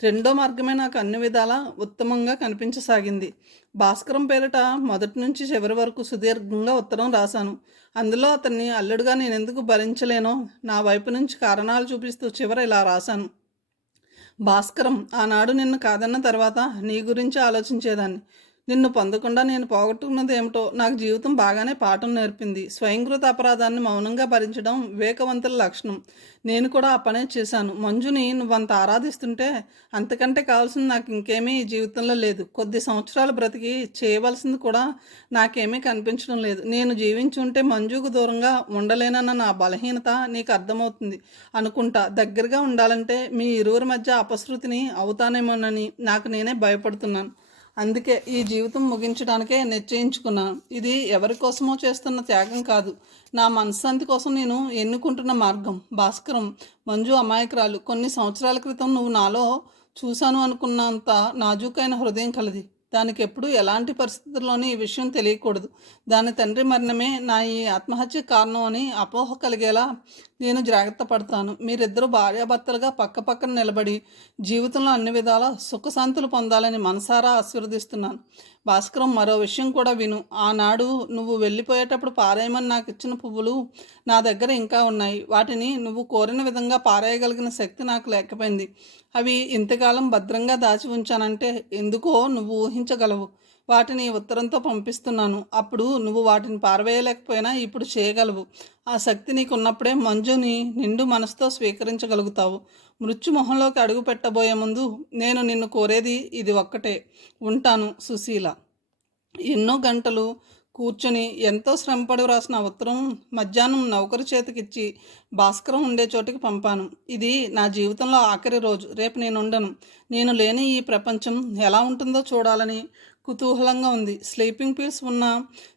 రెండో మార్గమే నాకు అన్ని విధాలా ఉత్తమంగా కనిపించసాగింది. భాస్కరం పేరిట మొదటి నుంచి చివరి వరకు సుదీర్ఘంగా ఉత్తరం రాశాను. అందులో అతన్ని అల్లుడుగా నేనెందుకు భరించలేనో నా వైపు నుంచి కారణాలు చూపిస్తూ చివర ఇలా రాశాను. భాస్కరం, ఆనాడు నిన్ను కాదన్న తర్వాత నీ గురించి ఆలోచించేదాన్ని. నిన్ను పొందకుండా నేను పోగొట్టుకున్నది ఏమిటో నాకు జీవితం బాగానే పాఠం నేర్పింది. స్వయంకృత అపరాధాన్ని మౌనంగా భరించడం వివేకవంతుల లక్షణం. నేను కూడా ఆ పనే చేశాను. మంజుని నువ్వంత ఆరాధిస్తుంటే అంతకంటే కావాల్సింది నాకు ఇంకేమీ ఈ జీవితంలో లేదు. కొద్ది సంవత్సరాలు బ్రతికి చేయవలసింది కూడా నాకేమీ కనిపించడం లేదు. నేను జీవించి ఉంటే మంజుకు దూరంగా ఉండలేనన్న నా బలహీనత నీకు అర్థమవుతుంది అనుకుంటా. దగ్గరగా ఉండాలంటే మీ ఇరువురి మధ్య అపశృతిని అవుతానేమోనని నాకు నేనే భయపడుతున్నాను. అందుకే ఈ జీవితం ముగించడానికే నిశ్చయించుకున్నాను. ఇది ఎవరి కోసమో చేస్తున్న త్యాగం కాదు, నా మనశ్శాంతి కోసం నేను ఎన్నుకుంటున్న మార్గం. భాస్కరం, మంజు అమాయకురాలు. కొన్ని సంవత్సరాల క్రితం నువ్వు నాలో చూశాను అనుకున్నంత నాజూకైన హృదయం కలది. దానికి ఎప్పుడు ఎలాంటి పరిస్థితుల్లోనూ ఈ విషయం తెలియకూడదు. దాని తండ్రి మరణమే నా ఈ ఆత్మహత్య కారణం అని అపోహ కలిగేలా నేను జాగ్రత్త పడతాను. మీరిద్దరూ భార్యాభర్తలుగా పక్క పక్కన నిలబడి జీవితంలో అన్ని విధాల సుఖశాంతులు పొందాలని మనసారా ఆశీర్వదిస్తున్నాను. భాస్కరం, మరో విషయం కూడా విను. ఆనాడు నువ్వు వెళ్ళిపోయేటప్పుడు పారేయమని నాకు ఇచ్చిన పువ్వులు నా దగ్గర ఇంకా ఉన్నాయి. వాటిని నువ్వు కోరిన విధంగా పారేయగలిగిన శక్తి నాకు లేకపోయింది. అవి ఇంతకాలం భద్రంగా దాచి ఉంచానంటే ఎందుకో నువ్వు ఊహించగలవు. వాటిని ఉత్తరంతో పంపిస్తున్నాను. అప్పుడు నువ్వు వాటిని పారవేయలేకపోయినా ఇప్పుడు చేయగలవు. ఆ శక్తి నీకున్నప్పుడే మంజుని నిండు మనసుతో స్వీకరించగలుగుతావు. మృత్యు మొహంలోకి అడుగు పెట్టబోయే ముందు నేను నిన్ను కోరేది ఇది ఒక్కటే. ఉంటాను, సుశీల. ఎన్నో గంటలు కూర్చొని ఎంతో శ్రమపడి వ్రాసిన ఉత్తరం మధ్యాహ్నం నౌకరు చేతికిచ్చి భాస్కరం ఉండే చోటికి పంపాను. ఇది నా జీవితంలో ఆఖరి రోజు. రేపు నేను ఉండను. నేను లేని ఈ ప్రపంచం ఎలా ఉంటుందో చూడాలని కుతూహలంగా ఉంది. స్లీపింగ్ పిల్స్ ఉన్న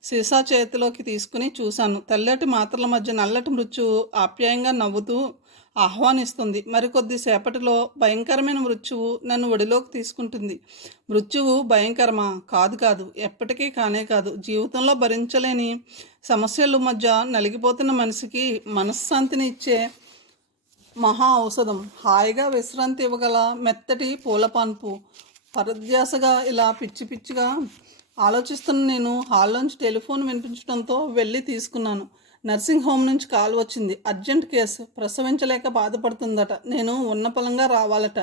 సీసా చేతిలోకి తీసుకుని చూశాను. తెల్లటి మాత్రల మధ్య నల్లటి మృత్యువు ఆప్యాయంగా నవ్వుతూ ఆహ్వానిస్తుంది. మరికొద్ది సేపటిలో భయంకరమైన మృత్యువు నన్ను ఒడిలోకి తీసుకుంటుంది. మృత్యువు భయంకరమా? కాదు కాదు, ఎప్పటికీ కానే కాదు. జీవితంలో భరించలేని సమస్యల మధ్య నలిగిపోతున్న మనిషికి మనశ్శాంతిని ఇచ్చే మహా ఔషధం. హాయిగా విశ్రాంతి ఇవ్వగల మెత్తటి పూలపాన్పు. పరధ్యాసగా ఇలా పిచ్చి పిచ్చిగా ఆలోచిస్తున్న నేను హాల్లోంచి టెలిఫోన్ వినిపించడంతో వెళ్ళి తీసుకున్నాను. నర్సింగ్ హోమ్ నుంచి కాల్ వచ్చింది. అర్జెంట్ కేసు, ప్రసవించలేక బాధపడుతుందట. నేను ఉన్న పొలంగా రావాలట.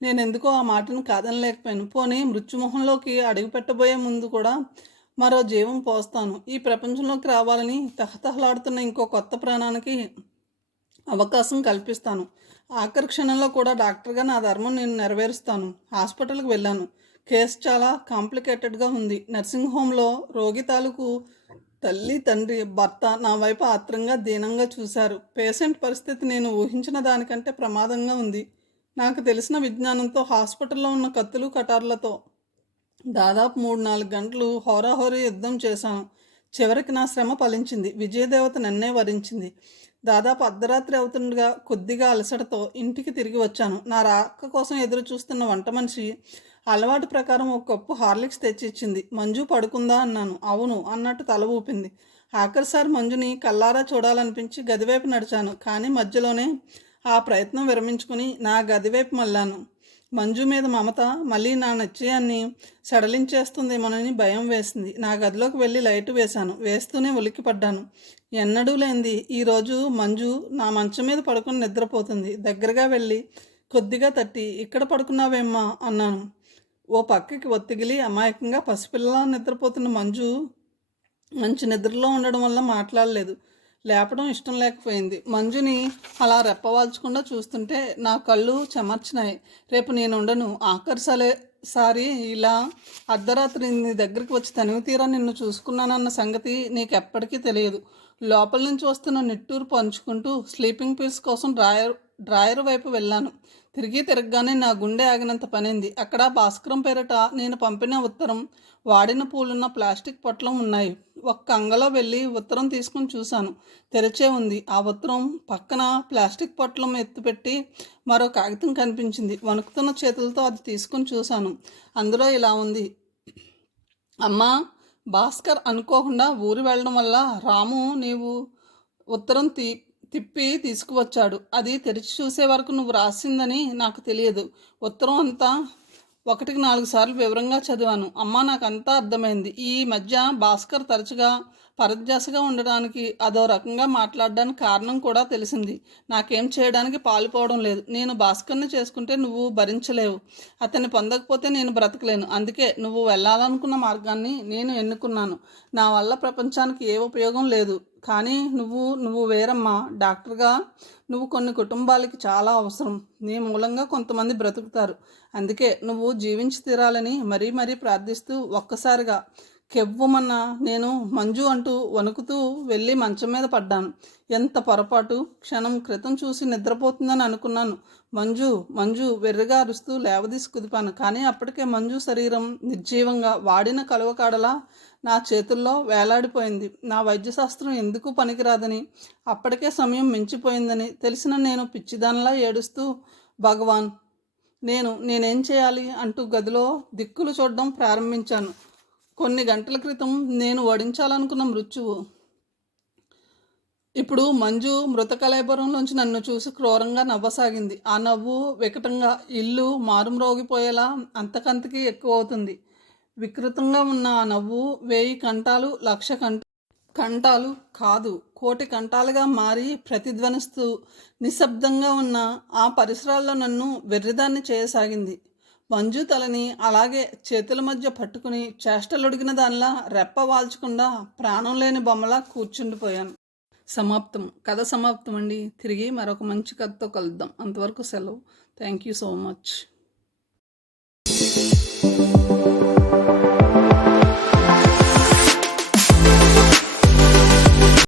నేను ఎందుకో ఆ మాటను కాదనలేకపోయాను. పోనీ మృత్యుమొహంలోకి అడుగు పెట్టబోయే ముందు కూడా మరో జీవం పోస్తాను. ఈ ప్రపంచంలోకి రావాలని తహతహలాడుతున్న ఇంకో కొత్త ప్రాణానికి అవకాశం కల్పిస్తాను. ఆఖరి క్షణంలో కూడా డాక్టర్గా నా ధర్మం నేను నెరవేరుస్తాను. హాస్పిటల్కి వెళ్ళాను. కేసు చాలా కాంప్లికేటెడ్గా ఉంది. నర్సింగ్ హోమ్లో రోగి తాలూకు తల్లి, తండ్రి, భర్త నా వైపు ఆత్రంగా దీనంగా చూశారు. పేషెంట్ పరిస్థితి నేను ఊహించిన దానికంటే ప్రమాదంగా ఉంది. నాకు తెలిసిన విజ్ఞానంతో హాస్పిటల్లో ఉన్న కత్తులు కటార్లతో దాదాపు 3-4 గంటలు హోరాహోరీ యుద్ధం చేశాను. చివరికి నా శ్రమ ఫలించింది. విజయదేవత నన్నే వరించింది. దాదాపు అర్ధరాత్రి అవుతుండగా కొద్దిగా అలసటతో ఇంటికి తిరిగి వచ్చాను. నా రాక కోసం ఎదురు చూస్తున్న వంట మనిషి అలవాటు ప్రకారం ఒక కప్పు హార్లిక్స్ తెచ్చిచ్చింది. మంజు పడుకుందా అన్నాను. అవును అన్నట్టు తల ఊపింది. ఆఖరిసారి మంజుని కల్లారా చూడాలనిపించి గదివైపు నడిచాను. కానీ మధ్యలోనే ఆ ప్రయత్నం విరమించుకుని నా గదివైపు మళ్ళాను. మంజు మీద మమత మళ్ళీ నా నిశ్చయాన్ని సడలించేస్తుందేమోనని భయం వేసింది. నా గదిలోకి వెళ్ళి లైట్ వేశాను. వేస్తూనే ఉలిక్కిపడ్డాను. ఎన్నడూ లేనిది ఈరోజు మంజు నా మంచం మీద పడుకుని నిద్రపోతుంది. దగ్గరగా వెళ్ళి కొద్దిగా తట్టి, ఇక్కడ పడుకున్నావేమ్మా అన్నాను. ఓ పక్కకి ఒత్తిగిలి అమాయకంగా పసిపిల్లలా నిద్రపోతున్న మంజు మంచి నిద్రలో ఉండడం వల్ల మాట్లాడలేదు. లేపడం ఇష్టం లేకపోయింది. మంజుని అలా రెప్పవాల్చకుండా చూస్తుంటే నా కళ్ళు చెమర్చినాయి. రేపు నేను ఉండను. ఆఖరిసారి ఇలా అర్ధరాత్రి నీ దగ్గరికి వచ్చి తనివి తీరా నిన్ను చూసుకున్నానన్న సంగతి నీకెప్పటికీ తెలియదు. లోపల నుంచి వస్తున్న నిట్టూరు పంచుకుంటూ స్లీపింగ్ పిల్స్ కోసం డ్రాయర్ వైపు వెళ్ళాను. తిరగగానే నా గుండె ఆగినంత పనింది. అక్కడ భాస్కరం పేరిట నేను పంపిన ఉత్తరం, వాడిన పూలున్న ప్లాస్టిక్ పొట్లం ఉన్నాయి. ఒక్క అంగలో వెళ్ళి ఉత్తరం తీసుకుని చూశాను. తెరిచే ఉంది. ఆ ఉత్తరం పక్కన ప్లాస్టిక్ పొట్లం ఎత్తుపెట్టి మరో కాగితం కనిపించింది. వణుకుతున్న చేతులతో అది తీసుకుని చూశాను. అందులో ఇలా ఉంది. అమ్మా, భాస్కర్ అనుకోకుండా ఊరు వెళ్ళడం వల్ల రాము నీవు ఉత్తరం తిప్పి తీసుకువచ్చాడు. అది తెరిచి చూసే వరకు నువ్వు రాసిందని నాకు తెలియదు. ఉత్తరం అంతా 1-4 సార్లు వివరంగా చదివాను. అమ్మ, నాకంతా అర్థమైంది. ఈ మధ్య భాస్కర్ తరచుగా పరధ్యాసగా ఉండడానికి అదో రకంగా మాట్లాడడానికి కారణం కూడా తెలిసింది. నాకేం చేయడానికి పాలుపోవడం లేదు. నేను భాస్కర్ని చేసుకుంటే నువ్వు భరించలేవు. అతన్ని పొందకపోతే నేను బ్రతకలేను. అందుకే నువ్వు వెళ్ళాలనుకున్న మార్గాన్ని నేను ఎన్నుకున్నాను. నా వల్ల ప్రపంచానికి ఏ ఉపయోగం లేదు. కానీ నువ్వు వేరమ్మా. డాక్టర్గా నువ్వు కొన్ని కుటుంబాలకి చాలా అవసరం. నీ మూలంగా కొంతమంది బ్రతుకుతారు. అందుకే నువ్వు జీవించి తీరాలని మరీ మరీ ప్రార్థిస్తూ ఒక్కసారిగా కెవ్వుమన్న నేను మంజు అంటూ వణుకుతూ వెళ్ళి మంచం మీద పడ్డాను. ఎంత పొరపాటు! క్షణం క్రితం చూసి నిద్రపోతుందని అనుకున్నాను. మంజు మంజు వెర్రిగా అరుస్తూ లేవదీసి కుదిపాను. కానీ అప్పటికే మంజు శరీరం నిర్జీవంగా వాడిన కలువకాడలా నా చేతుల్లో వేలాడిపోయింది. నా వైద్యశాస్త్రం ఎందుకు పనికిరాదని, అప్పటికే సమయం మించిపోయిందని తెలిసిన నేను పిచ్చిదానిలా ఏడుస్తూ, భగవాన్ నేనేం చేయాలి అంటూ గదిలో దిక్కులు చూడడం ప్రారంభించాను. కొన్ని గంటల క్రితం నేను వడించాలనుకున్న మృత్యువు ఇప్పుడు మంజు మృత కళేబరంలోంచి నన్ను చూసి క్రూరంగా నవ్వసాగింది. ఆ నవ్వు వికటంగా ఇల్లు మారుమ్రోగిపోయేలా అంతకంతకీ ఎక్కువ అవుతుంది. వికృతంగా ఉన్న ఆ నవ్వు 1000 కంఠాలు, 1,00,000 కంఠాలు కాదు, 1,00,00,000 కంఠాలుగా మారి ప్రతిధ్వనిస్తూ నిశ్శబ్దంగా ఉన్న ఆ పరిసరాల్లో నన్ను వెర్రిదాన్ని చేయసాగింది. మంజు తలని అలాగే చేతుల మధ్య పట్టుకుని చేష్టలొడిగిన దానిలా రెప్ప వాల్చకుండా ప్రాణం లేని బొమ్మలా కూర్చుండిపోయాను. సమాప్తం. కథ సమాప్తం అండి. తిరిగి మరొక మంచి కథతో కలుద్దాం. అంతవరకు సెలవు. Thank you so much.